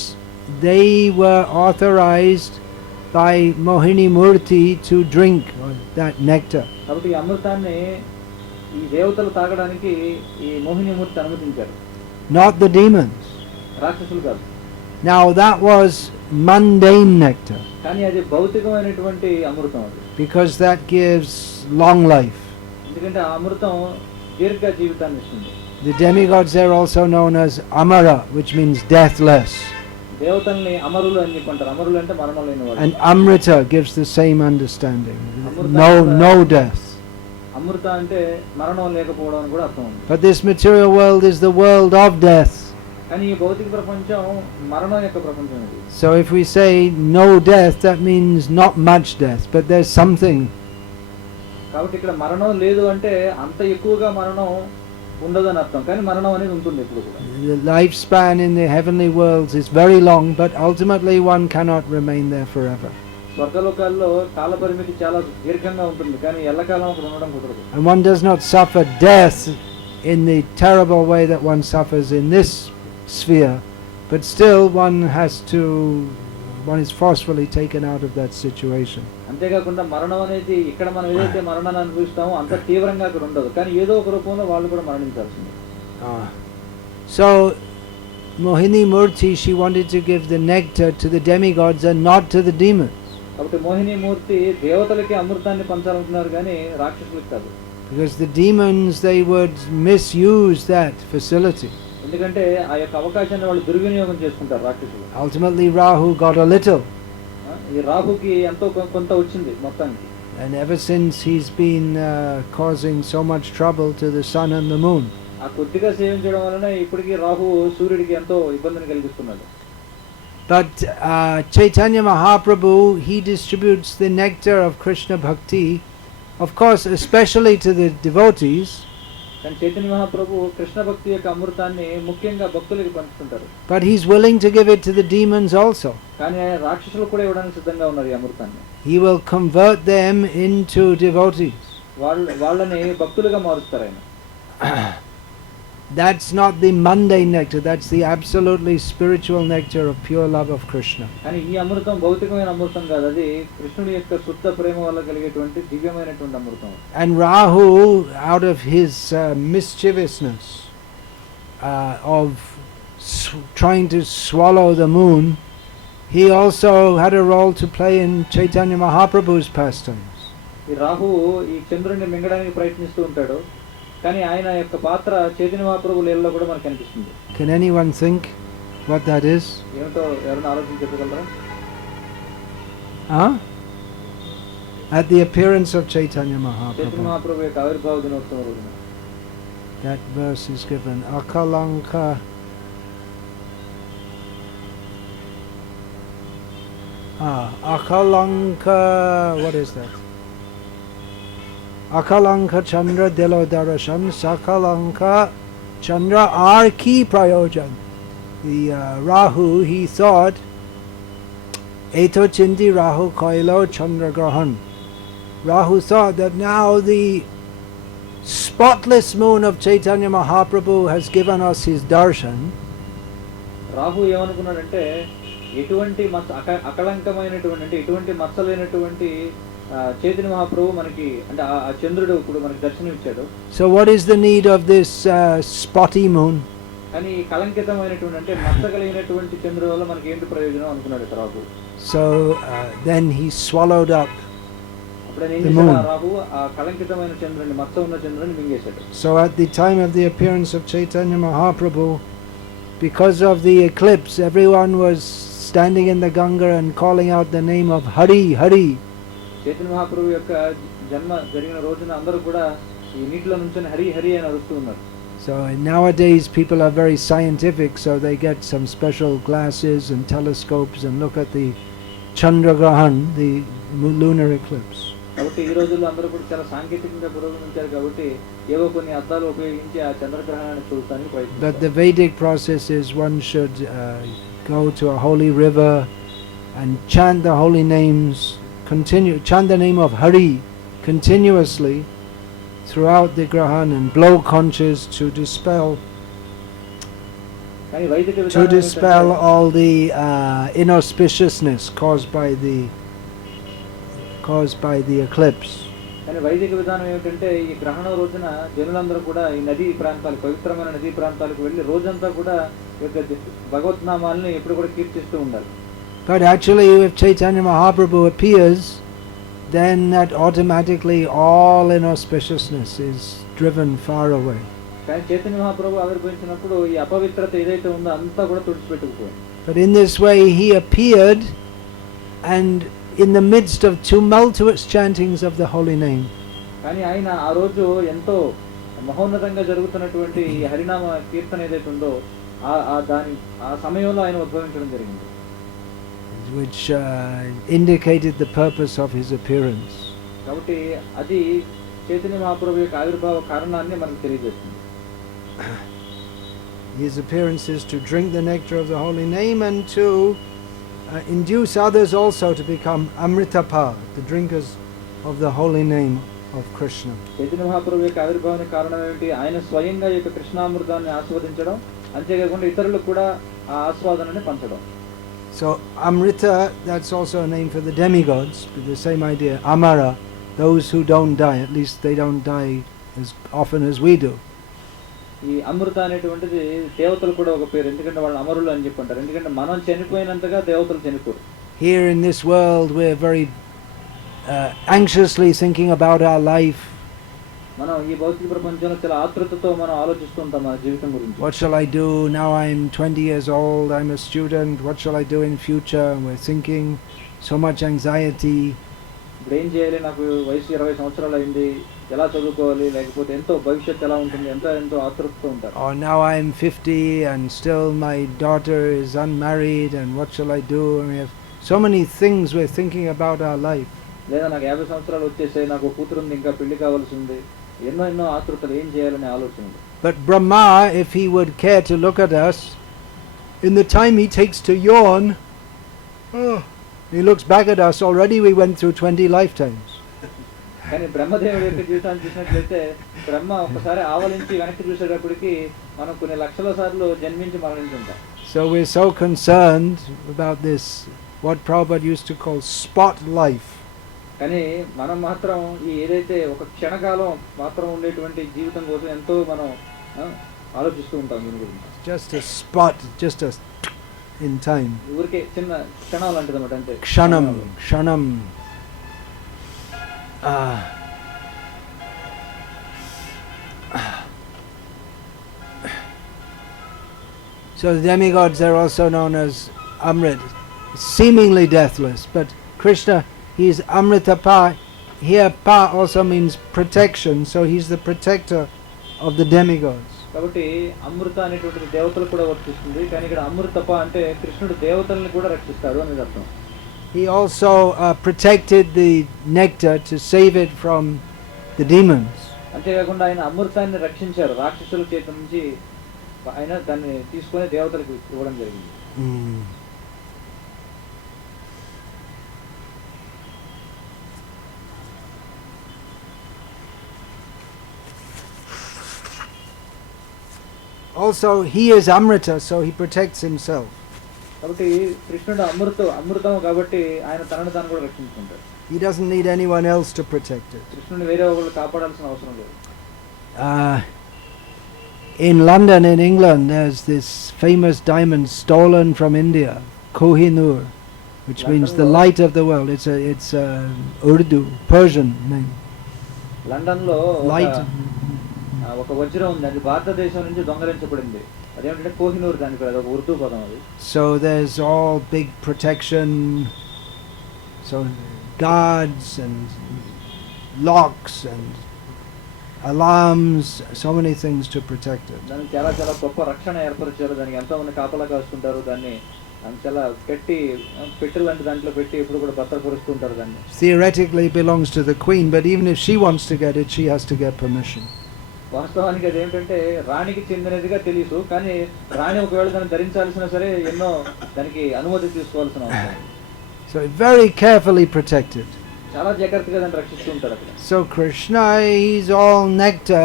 they were authorized by Mohini Murti to drink that nectar. కాబట్టి ఈ అమృతాన్ని ఈ దేవతలు తాగడానికి ఈ మోహిని మూర్తి అనుమతించారు. Not the demons. రాక్షసులు కాదు. Now that was mundane nectar. కానీ అది భౌతికమైనటువంటి అమృతం అది. Because that gives long life. ఎందుకంటే ఆ అమృతం దీర్ఘ జీవితాన్ని ఇస్తుంది. The demigods are also known as Amara, which means deathless. దేవతల్ని అమరులు అని చెప్పంటారు. అమరులు అంటే మరణం లేని వారు. And Amrita gives the same understanding. No death. అమృత అంటే మరణం లేకపోవడం అని కూడా అర్థం ఉంది. But this material world is the world of death. కానీ ఈ భౌతిక ప్రపంచం మరణం యొక్క ప్రపంచం ఇది. So if we say no death, that means not much death, but there's something. కాబట్టి ఇక్కడ మరణం లేదు అంటే అంత ఎక్కువగా మరణం ఉండదని అర్థం, కానీ మరణం అనేది ఉంటుంది ఇప్పుడు కూడా. The lifespan in the heavenly worlds is very long, but ultimately one cannot remain there forever. స్వర్గలోకాల్లో కాల పరిమితి చాలా దీర్ఘంగా ఉంటుంది, కానీ ఎల్లకాలం అక్కడ ఉండడం కుదరదు. And one does not suffer death in the terrible way that one suffers in this sphere, but still one is forcefully taken out of that situation. అంతేకాకుండా మరణం అనేది ఇక్కడ మనం ఏదైతే మరణాన్ని అనుభవిస్తామో అంత తీవ్రంగా అక్కడ ఉండదు, కానీ ఏదో ఒక రూపంలో వాళ్ళు కూడా మరణించాల్సిందే. So Mohini Murti, she wanted to give the nectar to the demigods and not to the demons. కాబట్టి మోహిని మూర్తి దేవతలకి అమృతాన్ని పంచాలనుకున్నారు కానీ రాక్షసులకు కాదు. Because the demons, they would misuse that facility. ఎందుకంటే ఆ యొక్క అవకాశాన్ని వాళ్ళు దుర్వినియోగం చేసుకుంటారు రాక్షసులు. Ultimately Rahu got a little. ఈ రాహుకి ఎంతో కొంత వచ్చింది మొత్తానికి. And ever since he's been causing so much trouble to the sun and the moon. ఆ కొద్దిగా సేవించడం వలన ఇప్పటికీ రాహు సూర్యుడికి ఎంతో ఇబ్బందిని కలిగిస్తున్నాడు. But Chaitanya Mahaprabhu, he distributes the nectar of Krishna Bhakti, of course, especially to the devotees. కానీ చైతన్య మహాప్రభు కృష్ణ భక్తి యొక్క అమృతాన్ని ముఖ్యంగా భక్తులకు పంచుతుంటారు. But he's willing to give it to the demons also. కానీ ఆయన రాక్షసులు కూడా ఇవ్వడానికి సిద్ధంగా ఉన్నారు ఈ అమృతాన్ని. He will convert them into devotees. వాళ్ళని భక్తులుగా మారుస్తారు ఆయన. That's not the mundane nectar, that's the absolutely spiritual nectar of pure love of Krishna. కానీ ఈ అమృతం భౌతికమైన అమృతం కాదు, అది కృష్ణుడి యొక్క శుద్ధ ప్రేమ వల్ల కలిగేటువంటి దివ్యమైనటువంటి అమృతం. And Rahu, out of his mischievousness of trying to swallow the moon, he also had a role to play in Chaitanya Mahaprabhu's pastimes. ఈ రాహు ఈ చంద్రుడిని మింగడానికి ప్రయత్నిస్తూ ఉంటాడు, కానీ ఆయన యొక్క పాత్ర చైతన్య మహాప్రభు లీలలో కూడా మనకు కనిపిస్తుంది. Can anyone think what that is? ఏమిటో ఎవరైనా ఆలోచించి చెప్పగలరా? At the appearance of Chaitanya Chaitanya Mahaprabhu. మహాప్రభు యొక్క ఆవిర్భావ దినోత్సవం రోజున That verse is given. Akalanka. Akalanka. What is that? Akalanka Chandra Delodarashan Sakalanka Chandra Arki Prayojan. The Rahu, he thought Eto Chindi Rahu Koilo Chandra Grahan. Rahu thought that now the spotless moon of Chaitanya Mahaprabhu has given us his darshan. Rahu ఏమనుకున్నాడంటే ఎటువంటి అకళంకమైనటువంటి అంటే ఎటువంటి మచ్చలేనటువంటి చైతన్య మహాప్రభు మనకి అంటే ఆ చంద్రుడు ఇప్పుడు మనకి దర్శనం ఇచ్చాడు. So what is the need of this spotty moon? కానీ కళంకితమైనటువంటి అంటే మచ్చ కలిగినటువంటి చంద్రుడి వల్ల మనకి ఏంటి ప్రయోజనం అనుకున్నాడు Rahu. So then he swallowed up the moon. Rahu ఆ కళంకితమైన చంద్రుడిని మచ్చ ఉన్న చంద్రుడిని మింగేశాడు. So at the time of the appearance of Chaitanya Mahaprabhu, because of the eclipse, everyone was standing in the Ganga and calling out the name of Hari, Hari. Chaitanya మహాప్రభు యొక్క జన్మ జరిగిన రోజున అందరూ కూడా ఈ నీటిలో నుంచి హరి హరి అని అరుస్తూ ఉన్నారు. So nowadays people are very scientific, so they get some special glasses and telescopes and look at the Chandragrahan, the lunar eclipse. కాబట్టి ఈ రోజుల్లో అందరూ కూడా చాలా సాంకేతికంగా పురోగమించారు కాబట్టి ఏవో కొన్ని అద్దాలు ఉపయోగించి ఆ చంద్రగ్రహణాన్ని చూడడానికి ప్రయత్నిస్తారు. But the Vedic process is one should go to a holy river and chant the holy names, chant the name of Hari continuously throughout the grahan and blow conches to dispel all the inauspiciousness caused by the eclipse. కానీ వైదిక విధానం ఏమిటంటే ఈ గ్రహణం రోజున జనులందరూ కూడా ఈ నదీ ప్రాంతాలకు పవిత్రమైన నదీ ప్రాంతాలకు వెళ్ళి రోజంతా కూడా భగవద్నామాలని ఎప్పుడు కూడా కీర్తిస్తూ ఉండాలి. But actually if Chaitanya Mahaprabhu appears, then that automatically all inauspiciousness is driven far away. కానీ చైతన్య మహాప్రభు ఆవిర్భవించినప్పుడు ఈ అపవిత్రత ఏదైతే ఉందో అంతా కూడా తుడిచిపెట్టుకుపోయింది. But in this way he appeared, and in the midst of tumultuous chantings of the holy name. కానీ ఆయన ఆ రోజు ఎంతో మహోన్నతంగా జరుగుతున్నటువంటి ఈ హరినామ కీర్తన ఏదైతే ఉందో ఆ సమయంలో ఆయన ఉద్భవించడం జరిగింది. Which indicated the purpose of his appearance. కాబట్టి అది చైతన్య మహాప్రభు యొక్క ఆవిర్భావ కారణాన్ని మనకు తెలియజేస్తుంది. His appearance is to drink the nectar of the holy name and to induce others also to become amritapa, the drinkers of the holy name of Krishna. Chaitanya మహాప్రభు యొక్క ఆవిర్భావానికి కారణం ఏమిటి? ఆయన స్వయంగా యొక్క కృష్ణామృతాన్ని ఆస్వాదించడం, అంతేకాకుండా ఇతరులకు కూడా ఆ ఆస్వాదనని పంచడం. So Amrita, that's also a name for the demigods, with the same idea. Amara, those who don't die, at least they don't die as often as we do. ఈ అమృత అనేటువంటిది దేవతలు కూడా ఒక పేరు, ఎందుకంటే వాళ్ళు అమరులు అని చెప్పి అంటారు, ఎందుకంటే మనం చనిపోయినంతగా దేవతలు చనిపోరు. Here in this world we're very anxiously thinking about our life. మనం ఈ భౌతిక ప్రపంచంలో చాలా ఆతృతతో మనం ఆలోచిస్తూ ఉంటాం మన జీవితం గురించి. What shall I do now? I'm 20 years old, I'm a student, what shall I do in future? We're thinking, so much anxiety. ఇప్పుడు ఏం చేయాలి, నాకు వయసు 20 సంవత్సరాలు అయింది, ఎలా చదువుకోవాలి, లేకపోతే ఎంతో భవిష్యత్తు ఎలా ఉంటుంది, ఎంతో ఆతృతతో ఉంటారు. Or now I'm 50 and still my daughter is unmarried and what shall I do? And we have so many things we're thinking about our life. లేదా నాకు 50 సంవత్సరాలు వచ్చేసాయి, నాకు కూతురు ఉంది, ఇంకా పెళ్లి కావాల్సి ఉంది, ఎన్నో ఆతృతలు, ఏం చేయాలనే ఆలోచన ఉంది. But Brahma, if he would care to look at us, in the time he takes to yawn, he looks back at us, already we went through 20 lifetimes. కానీ బ్రహ్మదేవుడి యొక్క జీవితాన్ని చూసినట్లయితే బ్రహ్మ ఒకసారి ఆవలించి వెనక్కి చూసేటప్పటికి మనం కొన్ని లక్షల సార్లు జన్మించి మరణించుంటాం. So we're so concerned about this, what Prabhupada used to call spot life. కానీ మనం మాత్రం ఈ ఏదైతే ఒక క్షణకాలం మాత్రం ఉండేటువంటి జీవితం కోసం ఎంతో మనం ఆలోచిస్తూ ఉంటాం దీని గురించి. Just a spot, just a in time. ఊరికే చిన్న క్షణాలు లాంటిది అన్నమాట, అంతే. క్షణం. So the demigods are also known as Amrit, seemingly deathless, but Krishna, he is Amritapa. Here Pa also means protection, so he's the protector of the demigods. కాబట్టి అమృత అనేటువంటి దేవతలు కూడా వర్తిస్తుంది, కానీ ఇక్కడ అమృతప అంటే కృష్ణుడు దేవతల్ని కూడా రక్షిస్తాడు అనేది అర్థం. He also protected the nectar to save it from the demons. అంతేకాకుండా ఆయన అమృతాన్ని రక్షించారు, రాక్షసుల చేతి నుంచి ఆయన దాన్ని తీసుకొని దేవతలకు ఇవ్వడం జరిగింది. Also he is Amrita, so he protects himself. కాబట్టి కృష్ణుడు అమృతం కాబట్టి ఆయన తనను తాను కూడా రక్షించుకుంటాడు. He doesn't need anyone else to protect it. కృష్ణుని వేరే ఒకళ్ళు కాపాడాల్సిన అవసరం లేదు. In London, in England, there's this famous diamond stolen from India, Kohinoor, which means the light of the world. It's a Urdu, Persian name. London లో Light. ఒక వజ్రం ఉంది, అది భారతదేశం నుంచి దొంగలించబడింది. అదేంటంటే కోహినూర్, దాని పేరు, అది ఒక ఉర్దూ పదం అది. So there's all big protection, so guards and locks and alarms, so many things to protect it. దానికి చాలా గొప్ప రక్షణ ఏర్పరిచారు, దానికి ఎంతో మంది కాపలా కాస్తుంటారు, దాన్ని చాలా పెట్టెలు లాంటి దాంట్లో పెట్టి ఎప్పుడు కూడా భద్రపరుస్తూ ఉంటారు దాన్ని. Theoretically it belongs to the queen, but even if she wants to get it, she has to get permission. వాస్తవానికి అది ఏమిటంటే రాణికి చెందినదిగా తెలుసు, కానీ రాణి ఒకవేళ దాన్ని ధరించాల్సిన సరే ఎన్నో దానికి అనుమతి తీసుకోవాల్సిన అవసరం. So very carefully protected. చాలా జాగ్రత్తగా దాన్ని రక్షిస్తూ ఉంటారు అక్కడ. So Krishna, he's all nectar.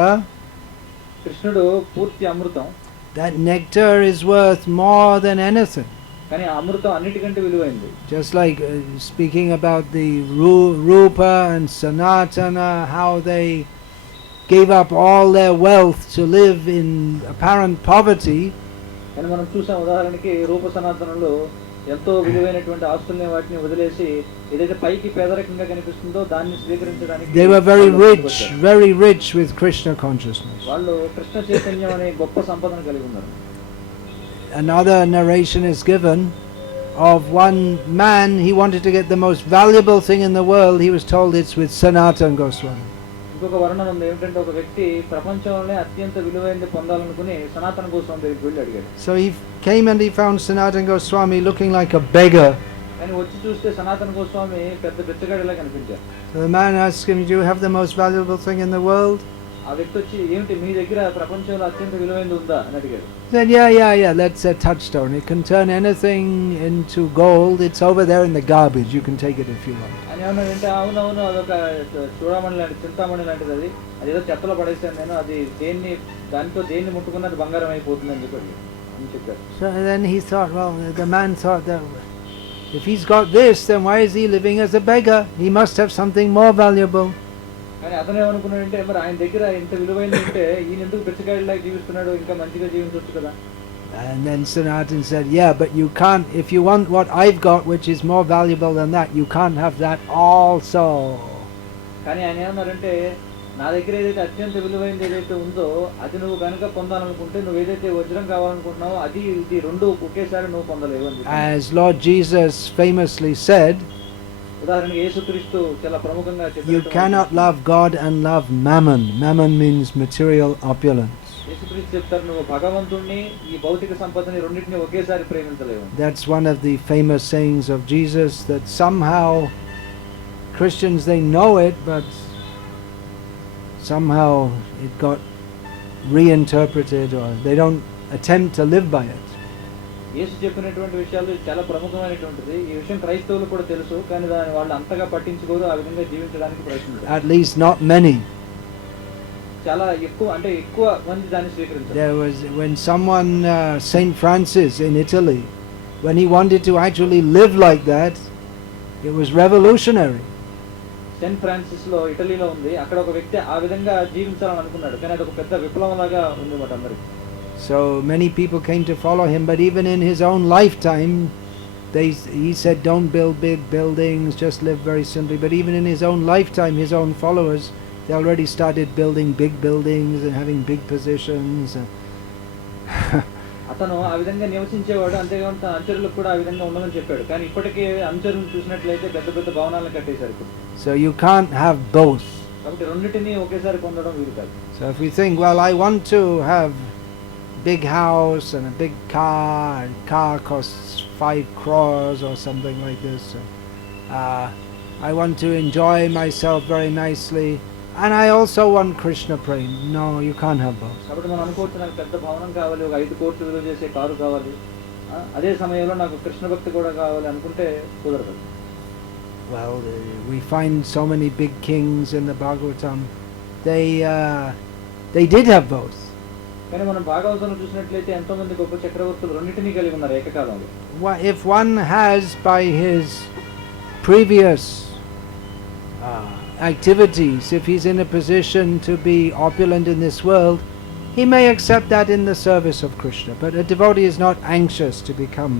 కృష్ణుడు పూర్తి అమృతం. That nectar is worth more than anything. కానీ ఆ అమృతం అన్నిటికంటే విలువైంది. Just like speaking about the Rupa and Sanatana, how they gave up all their wealth to live in apparent poverty. కానీ మనం చూసాం ఉదాహరణకి రూప సనాతనంలో ఎంతో విలువైనటువంటి ఆస్తుల్ని వాటిని వదిలేసి ఏదైతే పైకి పేదరికంగా కనిపిస్తుందో దాన్ని స్వీకరించడానికి they were very rich with Krishna consciousness. వాళ్ళు కృష్ణ చైతన్యం అనే గొప్ప సంపదను కలిగి ఉన్నారు. Another narration is given of one man, he wanted to get the most valuable thing in the world. He was told it's with Sanatana Goswami. ఇంకొక వర్ణన ఉంది, ఏమిటంటే ఒక వ్యక్తి ప్రపంచంలోనే అత్యంత విలువైనది పొందాలనుకుని సనాతన గోస్వామి దగ్గరికి వెళ్ళి అడిగాడు. So he came and he found Sanatana Goswami looking like a beggar. కానీ వచ్చి చూస్తే సనాతన గోస్వామి పెద్ద బిచ్చగాడిలా కనిపించారు. So the man asked him, "Do you have the most valuable thing in the world?" ఆ వ్యక్తి వచ్చి, ఏమిటి మీ దగ్గర ప్రపంచంలో అత్యంత విలువైనది ఉందా అని అడిగాడు. He said, yeah, that's a touchstone. It can turn anything into gold. It's over there in the garbage. You can take it if you want. అని ఏమన్నాడంటే, అవునవును, అదొక చూడమణి లాంటి చింతామణి లాంటిది, అది ఏదో చెత్తలో పడేసాను నేను, అది దాంతో దేన్ని ముట్టుకున్నా అది బంగారం అయిపోతుంది అని చెప్పాడు. So then he thought, well, the man thought that if he's got this, then why is he living as a beggar? He must have something more valuable. కానీ అతను ఏమనుకున్నాడంటే, మరి ఆయన దగ్గర ఇంత విలువైనది ఉంటే ఈయన ఎందుకు బిచ్చగాడిలాగా జీవిస్తున్నాడు, ఇంకా మంచిగా జీవించవచ్చు కదా. And then Sanatana said, yeah, but you can't, if you want what I've got, which is more valuable than that, you can't have that also. కానీ ఆయన ఏమన్నారంటే, నా దగ్గర ఏదైతే అత్యంత విలువైనది ఏదైతే ఉందో అది నువ్వు కనుక పొందాలనుకుంటే, నువ్వు ఏదైతే వజ్రం కావాలనుకుంటున్నావో అది ఇది రెండు ఒకేసారి నువ్వు పొందలేవు అని. As Lord Jesus famously said, ఉదాహరణకి యేసుక్రీస్తు చాలా ప్రముఖంగా You చెప్పినటువంటి cannot love God and love mammon. Mammon means material opulence. యేసుక్రీస్తు చెప్తారు, నువ్వు భగవంతుణ్ణి ఈ భౌతిక సంపదని రెండింటిని ఒకేసారి ప్రేమించలేవు. That's one of the famous sayings of Jesus, that somehow Christians, they know it, but somehow it got reinterpreted, or they don't attempt to live by it. యేసు చెప్పినటువంటి విషయాలు చాలా ప్రముఖమైనటువంటిది. ఈ విషయం క్రైస్తవులు కూడా తెలుసు, కానీ దాన్ని వాళ్ళు అంతగా పట్టించుకోరు, ఆ విధంగా జీవించడానికి ప్రయత్నించారు. At least not many. చాలా ఎక్కువ, అంటే ఎక్కువ మంది దాన్ని స్వీకరించారు. There was, when someone, Saint Francis in Italy, when he wanted to actually live like that, it was revolutionary. Saint Francis లో ఇటలీలో ఉంది, అక్కడ ఒక వ్యక్తి ఆ విధంగా జీవించాలని అనుకున్నాడు, కానీ అది ఒక పెద్ద విప్లవం లాగా ఉంది మాట అందరికి. So many people came to follow him, but even in his own lifetime, he said, don't build big buildings, just live very simply. But even in his own lifetime, his own followers, they already started building big buildings and having big positions. అతను ఆ విధంగా నివసించేవాడు, అంతేకాకుండా తన అనుచరులకు కూడా ఆ విధంగా ఉండమని చెప్పాడు, కానీ ఇప్పటికే అనుచరులను చూసినట్లయితే పెద్ద పెద్ద భవనాలను కట్టేశారు ఇప్పుడు. So you can't have both. కాబట్టి రెండింటిని ఒకేసారి పొందడం వీలు కాదు. So if we think, well, I want to have big house and a big car, and car costs 5 crores or something like this. I want to enjoy myself very nicely, and I also want Krishna prem. No, you can't have both. కాబట్టి మనం అనుకోవచ్చు, నాకు పెద్ద భవనం కావాలి, ఒక 5 కోట్లు విలువ చేసే కారు కావాలి, అదే సమయంలో నాకు కృష్ణ భక్తి కూడా కావాలి అనుకుంటే కుదరదు. Well, we find so many big kings in the Bhagavatam. They did have both. కానీ మనం భాగవతంలో చూసినట్లయితే ఎంతో మంది గొప్ప చక్రవర్తులు రెండింటినీ కలిగి ఉన్నారు ఏకకాలంలో. If one has, by his previous activities, if he's in a position to be opulent in this world, he may accept that in the service of Krishna. But a devotee is not anxious to become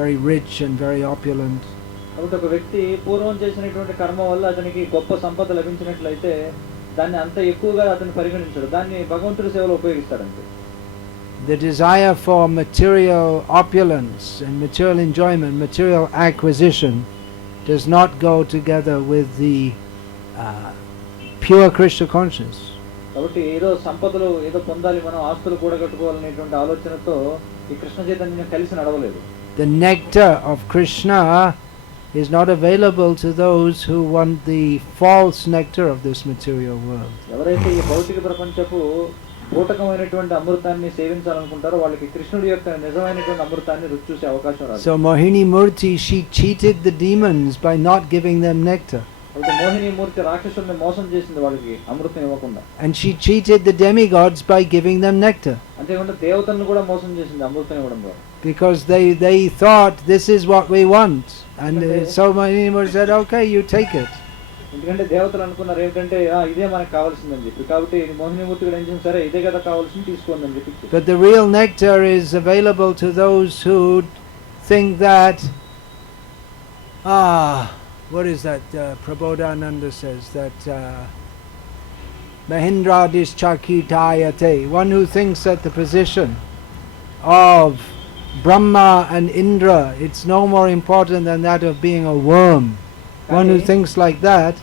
very rich and very opulent. కాబట్టి ఒక వ్యక్తి పూర్వం చేసినటువంటి కర్మ వల్ల అతనికి గొప్ప సంపద లభించినట్లయితే దాన్ని అంత ఎక్కువగా అతను పరిగణించడు, దాన్ని భగవంతుడి సేవలో ఉపయోగిస్తాడంతే. The desire for material opulence and material enjoyment, material acquisition, does not go together with the pure Krishna consciousness. కాబట్టి ఏదో సంపదలు ఏదో పొందాలి, మనం ఆస్తులు కూడగట్టుకోవాలనేటువంటి ఆలోచనతో ఈ కృష్ణ చైతన్యం కలిసి నడవలేదు. The nectar of Krishna is not available to those who want the false nectar of this material world. ఎవరైతే ఈ భౌతిక ప్రపంచపు పూటకమైనటువంటి అమృతాన్ని సేవించాలనుకుంటారో వాళ్ళకి కృష్ణుడి యొక్క నిజమైనటువంటి అమృతాన్ని రుచి చూసే అవకాశం రాదు. So Mohini Murti, she cheated the demons by not giving them nectar. కాబట్టి మోహిని మూర్తి రాక్షసుల్ని మోసం చేసింది వాళ్ళకి అమృతం ఇవ్వకుండా. And she cheated the demigods by giving them nectar. అంతేకాకుండా దేవతలను కూడా మోసం చేసింది అమృతం ఇవ్వడం ద్వారా. Because they thought this is what we want, and so Mohini Murti said, okay, you take it. ఎందుకంటే దేవతలు అనుకున్నారు ఏంటంటే ఇదే మనకు కావాల్సిందని చెప్పి, కాబట్టి మోహిని మూర్తి కూడా ఏం చేసింది, సరే ఇదే కదా కావాల్సింది తీసుకోండి అని చెప్పి. But the real nectar is available to those who think that what is that? Prabodhananda says that Mahindra Dischakitayate, one who thinks that the position of Brahma and Indra, it's no more important than that of being a worm. One who thinks like that,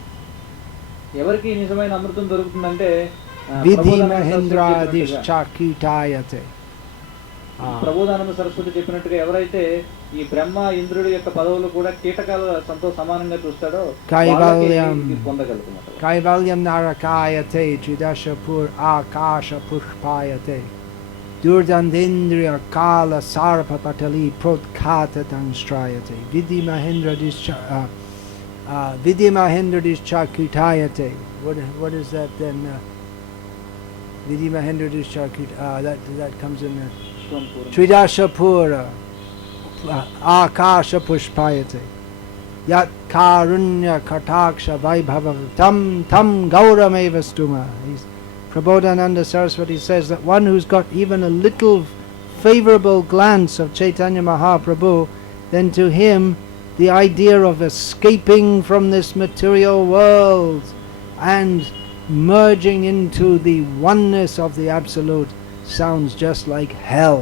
ఎవరికి నిజమైన అమృతం దొరుకుతుందంటే Vidhi Mahindra Dischakitayate. Prabodhananda సరస్వతి చెప్పినట్టుగా ఎవరైతే ఈ బ్రహ్మ ఇంద్రుడి యొక్క పదవులు కూడా కీటకాలతో సమానంగా చూస్తాడో పొందగలుగుతారు. Kaivalyam Narakayate Tridashapur Akasha Pushpayate Durdandindriya Kala Sarpa Patali Protkata Tanstrayate Vidhi Mahindra Dischakitayate. What is that then? Vidhi Mahindra Dischakitayate. That comes in there. Tridashapura Akasha Pushpayate Yat Karunya Kataksha Vaibhava Tam Gaurameva Stuma. Prabodhananda Saraswati says that one who's got even a little favorable glance of Chaitanya Mahaprabhu, then to him the idea of escaping from this material world and merging into the oneness of the Absolute sounds just like hell.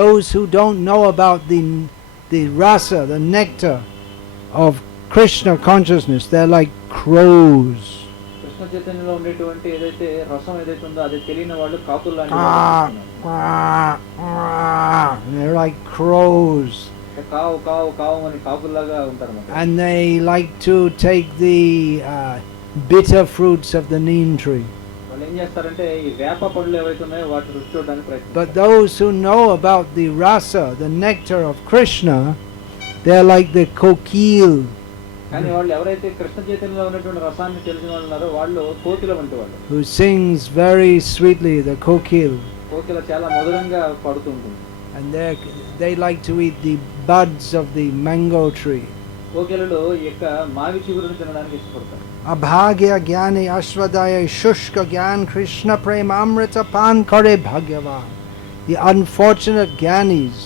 those who don't know about the rasa, the nectar of Krishna consciousness, they're like crows. Krishna చైతన్యంలో ఉండేటువంటి ఏదైతే రసం ఏదైతే ఉందో అది తెలియని వాళ్ళు కాకులు లాంటి They're like crows. కావు కావు కావు అని కాకుల్లాగా ఉంటారు. And they like to take the bitter fruits of the neem tree. వాళ్ళు ఏం చేస్తారంటే ఈ వేప పళ్ళు ఏవైతే ఉన్నాయో వాటిని రుచి చూడడానికి ప్రయత్నిస్తారు. But those who know about the rasa, the nectar of Krishna, they're like the kokil. కానీ వాళ్ళు ఎవరైతే కృష్ణ చైతన్యంలో ఉన్నటువంటి రసాన్ని తెలిసిన వాళ్ళు ఉన్నారో వాళ్ళు కోకిల వంటి వాళ్ళు. Who sings very sweetly, the kokil. కోకిల చాలా మధురంగా పాడుతూ ఉంటుంది. And they like to eat the buds of the mango tree. కోకిలలు ఈ యొక్క మావి చిగురును తినడానికి ఇష్టపడతారు. Abhagya gyani ashwadaya shushka gyan Krishna prema amrita pan kare bhagyavan. The unfortunate gyanis,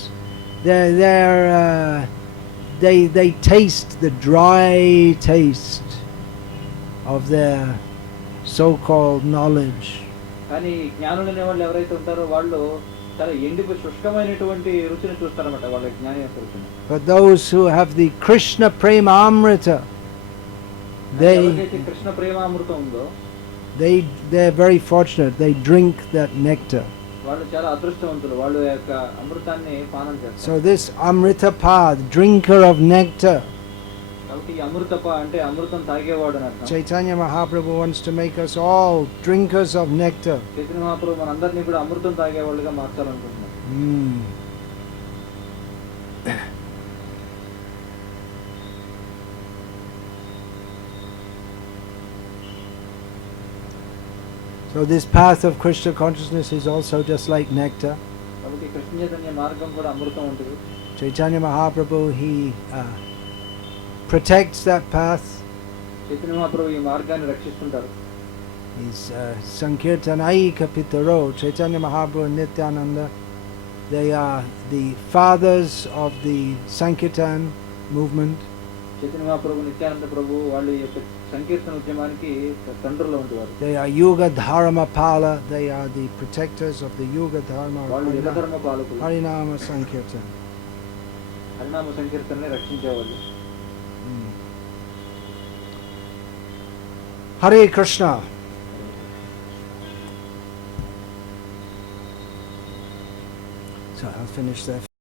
they taste the dry taste of their so-called knowledge. కానీ జ్ఞానులు అనే వాళ్ళు ఎవరైతే ఉంటారో వాళ్ళు చాలా ఎండిపోయి శుష్కమైనటువంటి రుచిని చూస్తారన్నమాట వాళ్ళ జ్ఞాని యొక్క రుచిని. But those who have the Krishna prema amrita, Krishna ప్రేమామృతం ఉందో they're very fortunate. They drink that nectar. వాళ్ళు చాలా అదృష్టవంతులు. వాళ్ళు యొక్క అమృతాన్ని పానం చేస్తారు. So this amritapad, drinker of nectar, కాబట్టి అమృతప అంటే అమృతం తాగేవాడు అని అర్థం. Chaitanya Mahaprabhu wants to make us all drinkers of nectar. Chaitanya మహాప్రభు మనందరినీ కూడా అమృతం తాగేవాళ్ళుగా మార్చాలనుకుంటున్నారు. So this path of Krishna consciousness is also just like nectar. కాబట్టి కృష్ణ చైతన్య మార్గం కూడా అమృతం ఉంటుంది. Chaitanya Mahaprabhu, he protects that path. Chaitanya మహాప్రభు ఈ మార్గాన్ని రక్షిస్తుంటారు. He's Sankirtanaika Pitaro, Chaitanya Mahaprabhu and Nityananda. They are the fathers of the Sankirtan movement. Chaitanya మహాప్రభు నిత్యానంద ప్రభు వాళ్ళు ఈ యొక్క సంకీర్తన ఉద్యమానికి తండ్రులు ఉంటారు. They are Yuga Dharma Pala. They are the protectors of the Yuga Dharma. వాళ్ళు యుగ ధర్మ పాలకులు. Harinama Sankirtan. హరినామ సంకీర్తనని రక్షించేవాళ్ళు. Hare Krishna. So I'll finish there.